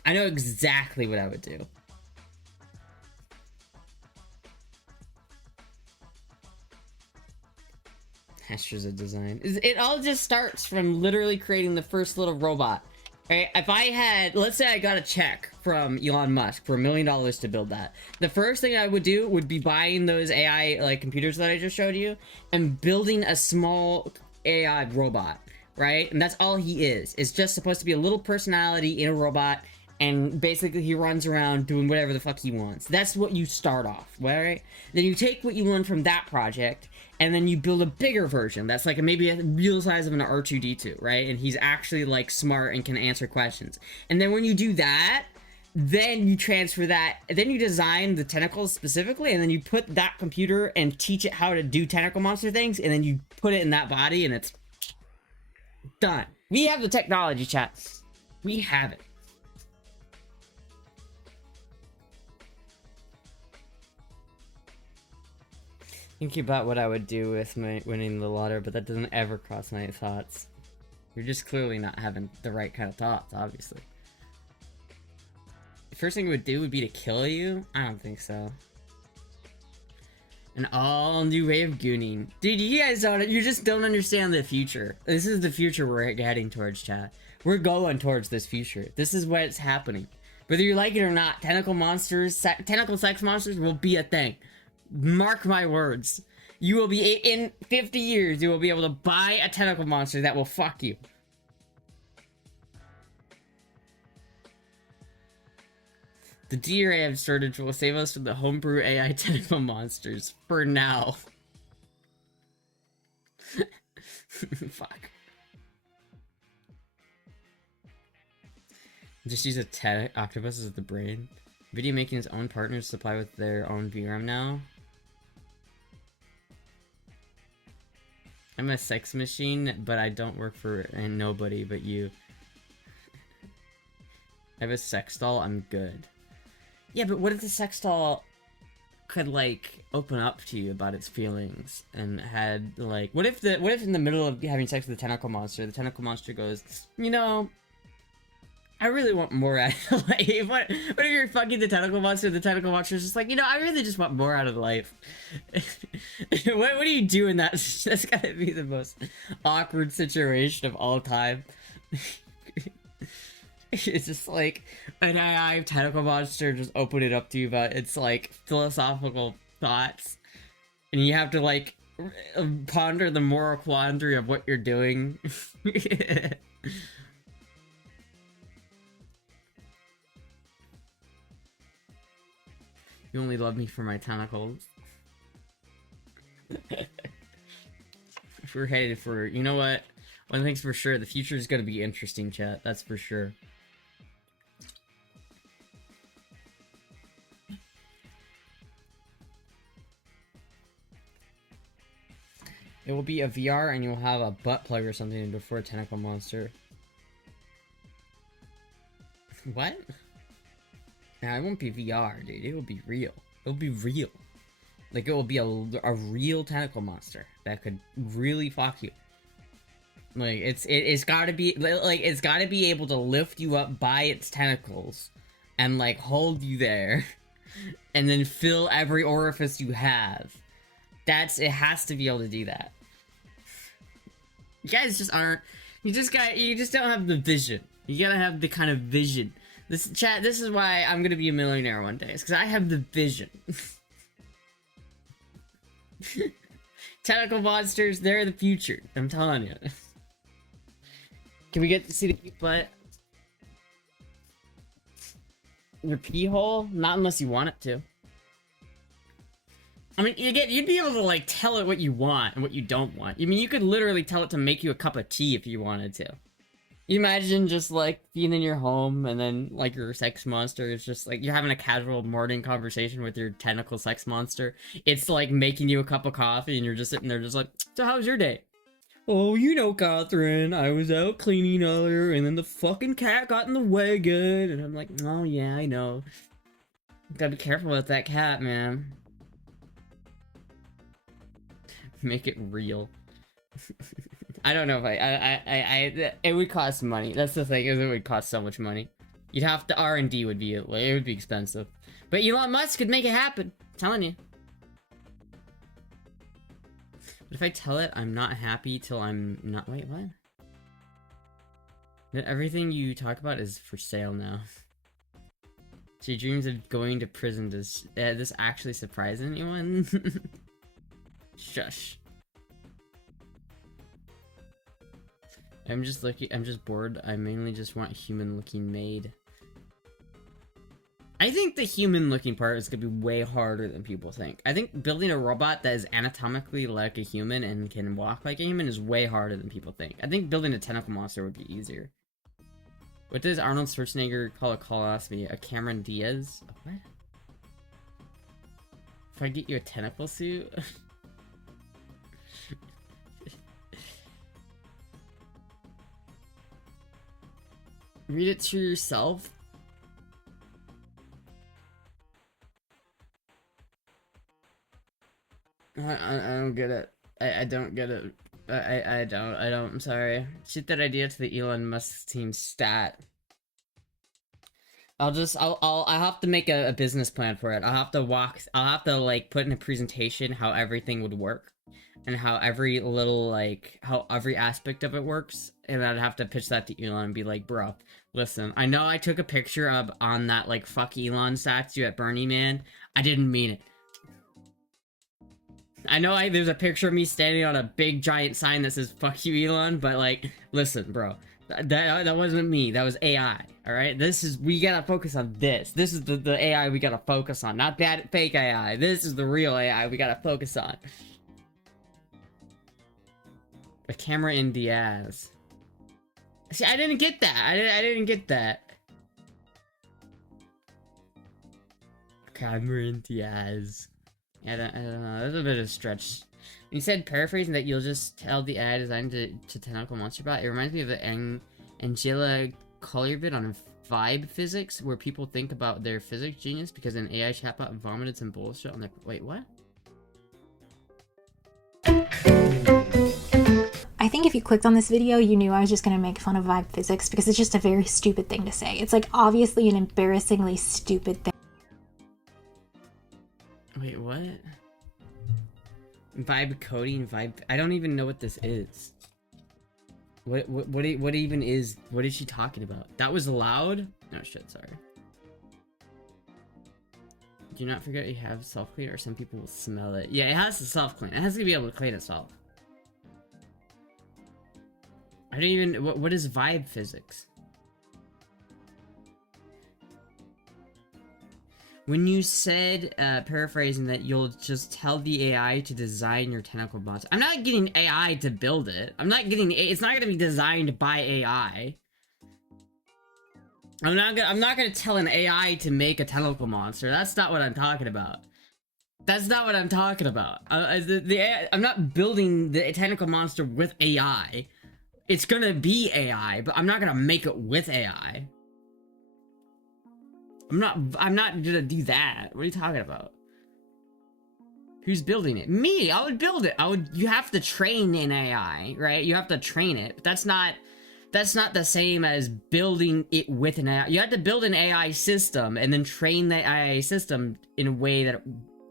I know exactly what I would do. Astra's a design. It all just starts from literally creating the first little robot. Right? If I had, let's say I got a check from Elon Musk for $1 million to build that. The first thing I would do would be buying those AI like computers that I just showed you and building a small AI robot, right? And that's all he is. It's just supposed to be a little personality in a robot, and basically he runs around doing whatever the fuck he wants. That's what you start off, right? Then you take what you learn from that project, and then you build a bigger version that's like maybe a real size of an R2-D2, right? And he's actually like smart and can answer questions. And then when you do that, then you transfer that, then you design the tentacles specifically, and then you put that computer and teach it how to do tentacle monster things, and then you put it in that body, and it's done. We have the technology, chat. We have it. Thinking about what I would do with my winning the lottery, but that doesn't ever cross my thoughts. You're just clearly not having the right kind of thoughts, obviously. The first thing it would do would be to kill you? I don't think so. An all new way of gooning. Dude, you guys don't, you just don't understand the future. This is the future we're heading towards, chat. We're going towards this future. This is what's happening. Whether you like it or not, tentacle monsters, tentacle sex monsters will be a thing. Mark my words. You will be, in 50 years, you will be able to buy a tentacle monster that will fuck you. The DRAM shortage will save us from the homebrew AI tentacle monsters. For now. Fuck. Just use a octopus as the brain. Video making its own partners supply with their own VRAM now. I'm a sex machine, but I don't work for nobody but you. I have a sex doll, I'm good. Yeah, but what if the sex doll could, like, open up to you about its feelings and had, like... What if in the middle of having sex with the tentacle monster goes, you know... I really want more out of life. What if you're fucking the tentacle monster's just like, you know, I really just want more out of life. What do you do in that? That's gotta be the most awkward situation of all time. It's just like an AI tentacle monster just open it up to you about its like philosophical thoughts, and you have to like ponder the moral quandary of what you're doing. You only love me for my tentacles. If we're headed for, you know what? One thing's for sure, the future is gonna be interesting, chat. That's for sure. It will be a VR and you'll have a butt plug or something before a tentacle monster. What? Nah, it won't be VR, dude. It will be real. It'll be real. Like, it will be a real tentacle monster that could really fuck you. Like, it's gotta be, like, it's gotta be able to lift you up by its tentacles and, like, hold you there and then fill every orifice you have. It has to be able to do that. You guys just aren't, you just don't have the vision. You gotta have the kind of vision. This is why I'm gonna be a millionaire one day. It's because I have the vision. Tentacle monsters, they're the future. I'm telling you. Can we get to see the cute butt? Your pee hole? Not unless you want it to. I mean, you'd be able to, like, tell it what you want and what you don't want. I mean, you could literally tell it to make you a cup of tea if you wanted to. You imagine just, like, being in your home and then, like, your sex monster is just, like, you're having a casual morning conversation with your tentacle sex monster. It's, like, making you a cup of coffee and you're just sitting there just like, so how was your day? Oh, you know, Catherine, I was out cleaning earlier and then the fucking cat got in the way good. And I'm like, oh, yeah, I know. Gotta be careful with that cat, man. Make it real. I don't know if it would cost money. That's the thing, is it would cost so much money. You'd have to, R&D would be, it would be expensive. But Elon Musk could make it happen. I'm telling you. But if I tell it I'm not happy till I'm not, wait, what? That everything you talk about is for sale now. She dreams of going to prison. Does this actually surprise anyone? Shush. I'm just bored. I mainly just want human-looking maid. I think the human-looking part is gonna be way harder than people think. I think building a robot that is anatomically like a human and can walk like a human is way harder than people think. I think building a tentacle monster would be easier. What does Arnold Schwarzenegger call a colostomy? A Cameron Diaz? What? If I get you a tentacle suit? Read it to yourself? I don't get it. I don't get it. I don't, I'm sorry. Shoot that idea to the Elon Musk team stat. I'll have to make a business plan for it. I'll have to like put in a presentation how everything would work. And how every little, like, how every aspect of it works. And I'd have to pitch that to Elon and be like, bro, listen, I know I took a picture of on that, like, fuck Elon statue at Burning Man. I didn't mean it. I know there's a picture of me standing on a big giant sign that says fuck you, Elon, but, like, listen, bro. That wasn't me. That was AI, alright? We gotta focus on this. This is the AI we gotta focus on. Not that fake AI. This is the real AI we gotta focus on. A camera in Diaz. See, I didn't get that. I didn't get that. Camera in Diaz. Yeah, I don't know. That's a bit of a stretch. You said paraphrasing that you'll just tell the AI design to Tentacle Monster Bot. It reminds me of the Angela Collier vid on vibe physics, where people think about their physics genius because an AI chatbot vomited some bullshit on their. Wait, what? I think if you clicked on this video, you knew I was just going to make fun of vibe physics because it's just a very stupid thing to say. It's like obviously an embarrassingly stupid thing. Wait, what? Vibe coding, I don't even know what this is. What even is, what is she talking about? That was loud? No shit, sorry. Do not forget you have self-clean or some people will smell it. Yeah, it has to self-clean. It has to be able to clean itself. I don't even... What is vibe physics? When you said, paraphrasing, that you'll just tell the AI to design your tentacle bots. I'm not getting AI to build it. I'm not getting... It's not gonna be designed by AI. I'm not gonna tell an AI to make a tentacle monster. That's not what I'm talking about. That's not what I'm talking about. I'm not building the tentacle monster with AI. It's gonna be AI, but I'm not gonna make it with AI. I'm not gonna do that. What are you talking about? Who's building it? Me! I would build it. You have to train an AI, right? You have to train it. But that's not the same as building it with an AI. You have to build an AI system and then train the AI system in a way that it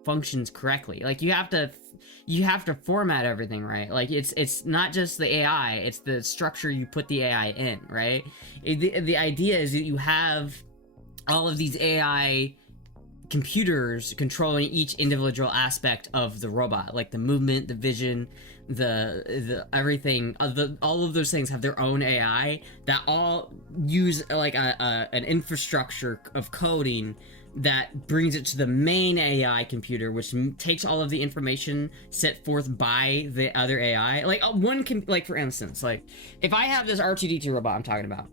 functions correctly. Like, you have to format everything right. Like, it's not just the AI, it's the structure you put the AI in, right? The idea is that you have all of these AI computers controlling each individual aspect of the robot, like the movement, the vision, the everything. All of those things have their own AI that all use like an infrastructure of coding that brings it to the main AI computer, which takes all of the information set forth by the other AI. Like, like, for instance, like, if I have this R2D2 robot I'm talking about,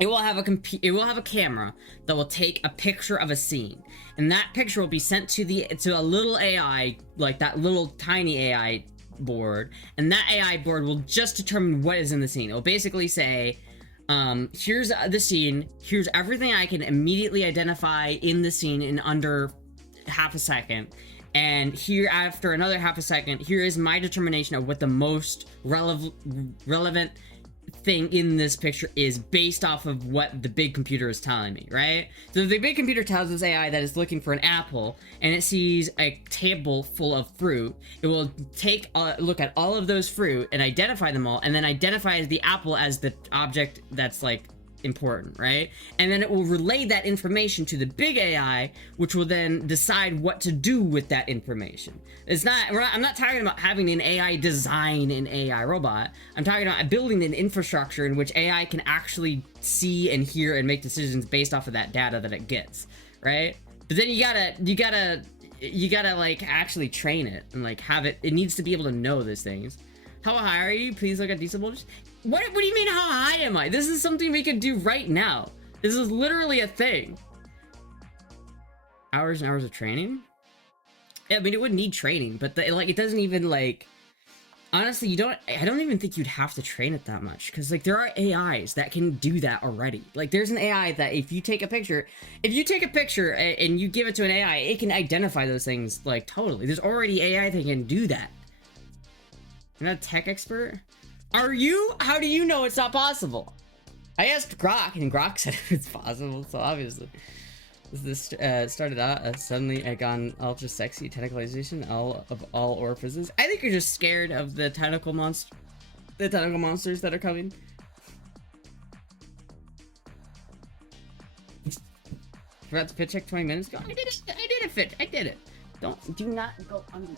it will have a camera that will take a picture of a scene, and that picture will be sent to a little AI, like that little tiny AI board, and that AI board will just determine what is in the scene. It will basically say, here's the scene, here's everything I can immediately identify in the scene in under half a second, and here, after another half a second, here is my determination of what the most relevant thing in this picture is based off of what the big computer is telling me, right? So the big computer tells this AI that it's looking for an apple, and it sees a table full of fruit. It will take a look at all of those fruit and identify them all, and then identifies the apple as the object that's like important, right? And then it will relay that information to the big AI, which will then decide what to do with that information. I'm not talking about having an AI design an AI robot. I'm talking about building an infrastructure in which AI can actually see and hear and make decisions based off of that data that it gets, right? But then you gotta like actually train it and like have it needs to be able to know those things. How high are you? Please look at diesel voltage. What do you mean, how high am I? This is something we could do right now. This is literally a thing. Hours and hours of training? Yeah, I mean, it would need training, but it doesn't even, like... Honestly, I don't even think you'd have to train it that much, because, like, there are AIs that can do that already. Like, there's an AI that if you take a picture and you give it to an AI, it can identify those things, like, totally. There's already AI that can do that. You're not a tech expert? Are you? How do you know it's not possible? I asked Grok, and Grok said it's possible, so obviously. This started out as suddenly I gone ultra sexy tentacleization of all orifices. I think you're just scared of the tentacle monsters that are coming. Forgot to fit check 20 minutes ago. I did it. I did it. Do not go under.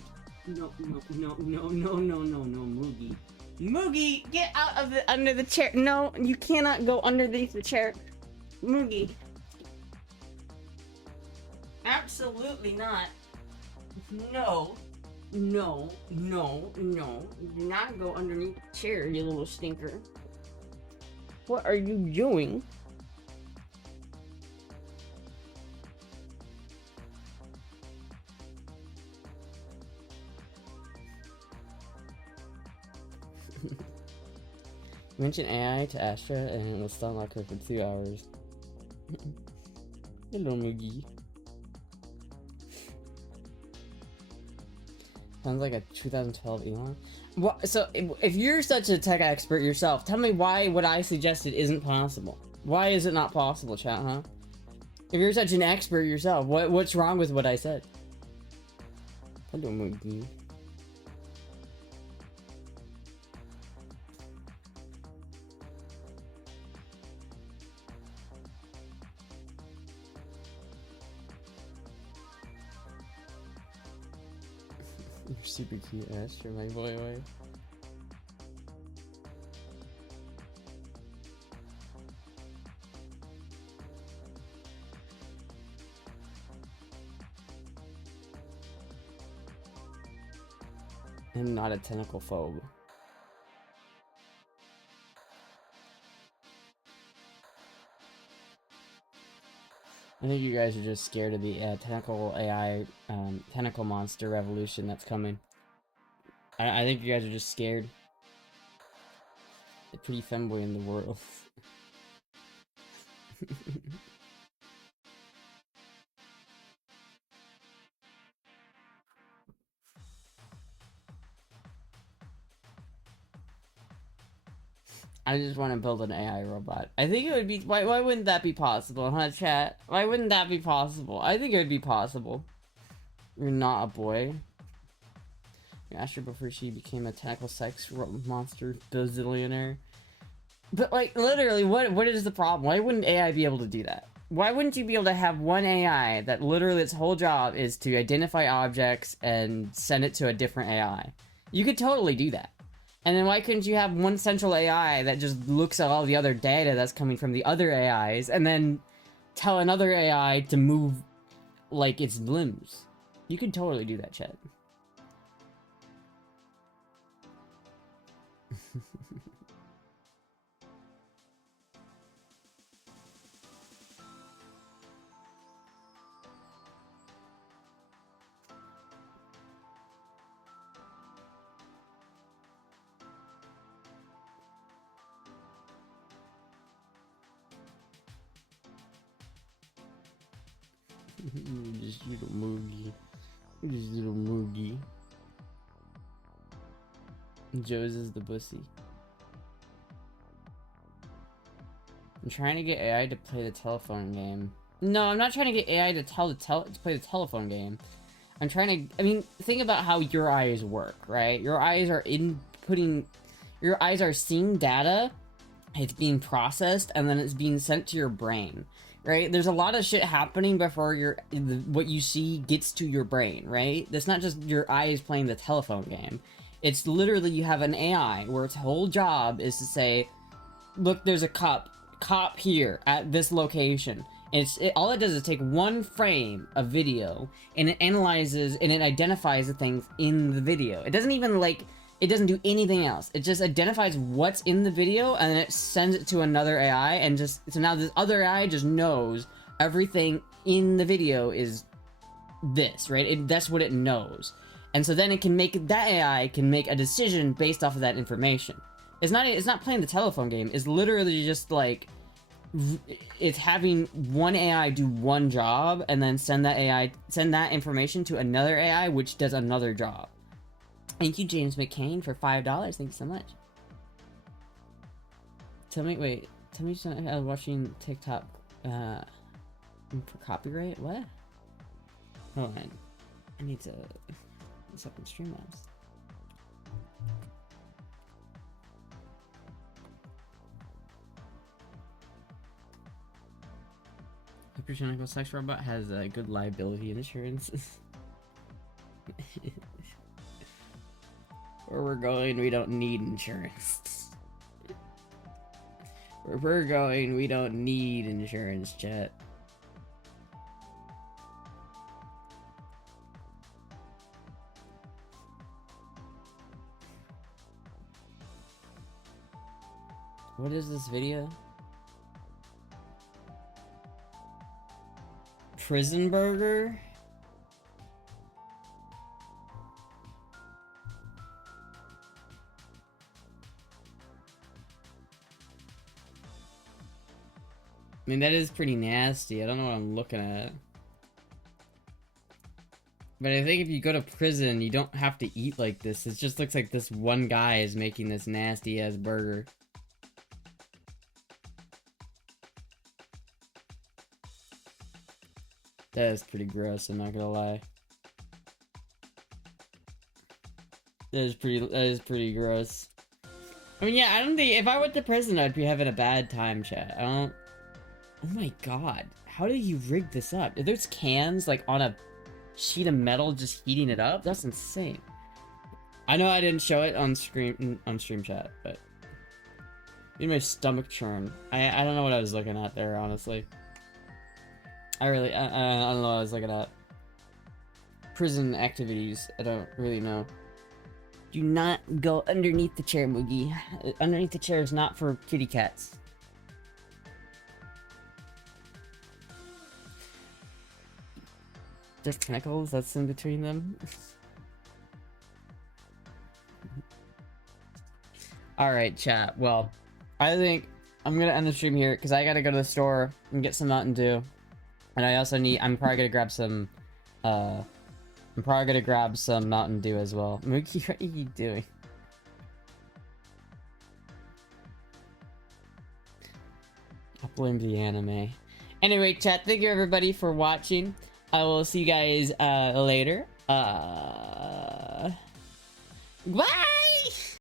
No, Moogie. Moogie, get out of under the chair. No, you cannot go underneath the chair. Moogie. Absolutely not. No. Do not go underneath the chair, you little stinker. What are you doing? Mention AI to Astra and it'll stun lock her for 2 hours. Hello, Moogie. Sounds like a 2012 Elon. What? So, if you're such a tech expert yourself, tell me why what I suggested isn't possible. Why is it not possible, chat, huh? If you're such an expert yourself, what's wrong with what I said? Hello, Moogie. You're super cute, Astra, my boy. I'm not a tentacle phobe. I think you guys are just scared of the tentacle AI, tentacle monster revolution that's coming. I think you guys are just scared. They're pretty femboy in the world. I just want to build an AI robot. I think it would be. Why wouldn't that be possible, huh, chat? Why wouldn't that be possible? I think it would be possible. You're not a boy. Astra before she became a tentacle sex monster bazillionaire. But, like, literally, what is the problem? Why wouldn't AI be able to do that? Why wouldn't you be able to have one AI that literally its whole job is to identify objects and send it to a different AI? You could totally do that. And then why couldn't you have one central AI that just looks at all the other data that's coming from the other AIs and then tell another AI to move, like, its limbs? You could totally do that, chat. Just little moogie. Just little moogie. Joe's is the bussy. I'm trying to get AI to play the telephone game. No, I'm not trying to get AI to play the telephone game. I'm trying to. I mean, think about how your eyes work, right? Your eyes are inputting. Your eyes are seeing data. It's being processed, and then it's being sent to your brain, right? There's a lot of shit happening before what you see gets to your brain, right? That's not just your eyes playing the telephone game. It's literally you have an AI where its whole job is to say, look, there's a cop here at this location. And all it does is take one frame of video and it analyzes and it identifies the things in the video. It doesn't even it doesn't do anything else. It just identifies what's in the video and then it sends it to another AI and so now this other AI just knows everything in the video is this, right? That's what it knows. And so then that AI can make a decision based off of that information. It's not playing the telephone game. It's literally just like it's having one AI do one job and then send that information to another AI which does another job. Thank you, James McCain, for $5. Thank you so much. Tell me I was watching TikTok for copyright. What? Hold on. I need to set up Streamlabs. Hypergenical sex robot has good liability insurance. Where we're going, we don't need insurance. Where we're going, we don't need insurance, chat. What is this video? Prison burger? I mean, that is pretty nasty. I don't know what I'm looking at. But I think if you go to prison, you don't have to eat like this. It just looks like this one guy is making this nasty-ass burger. That is pretty gross, I'm not gonna lie. That is pretty gross. I mean, yeah, I don't think if I went to prison, I'd be having a bad time, chat. I don't. Oh my god, how did you rig this up? If there's cans like on a sheet of metal just heating it up, that's insane. I know I didn't show it on stream chat, but made my stomach churn. I don't know what I was looking at there, honestly. I don't know what I was looking at. Prison activities, I don't really know. Do not go underneath the chair, Moogie. Underneath the chair is not for kitty cats. There's tentacles that's in between them. Alright, chat. Well, I think I'm gonna end the stream here because I gotta go to the store and get some Mountain Dew. And I also need, I'm probably gonna grab some Mountain Dew as well. Mookie, what are you doing? Upload the anime. Anyway, chat, thank you everybody for watching. I will see you guys later. Bye!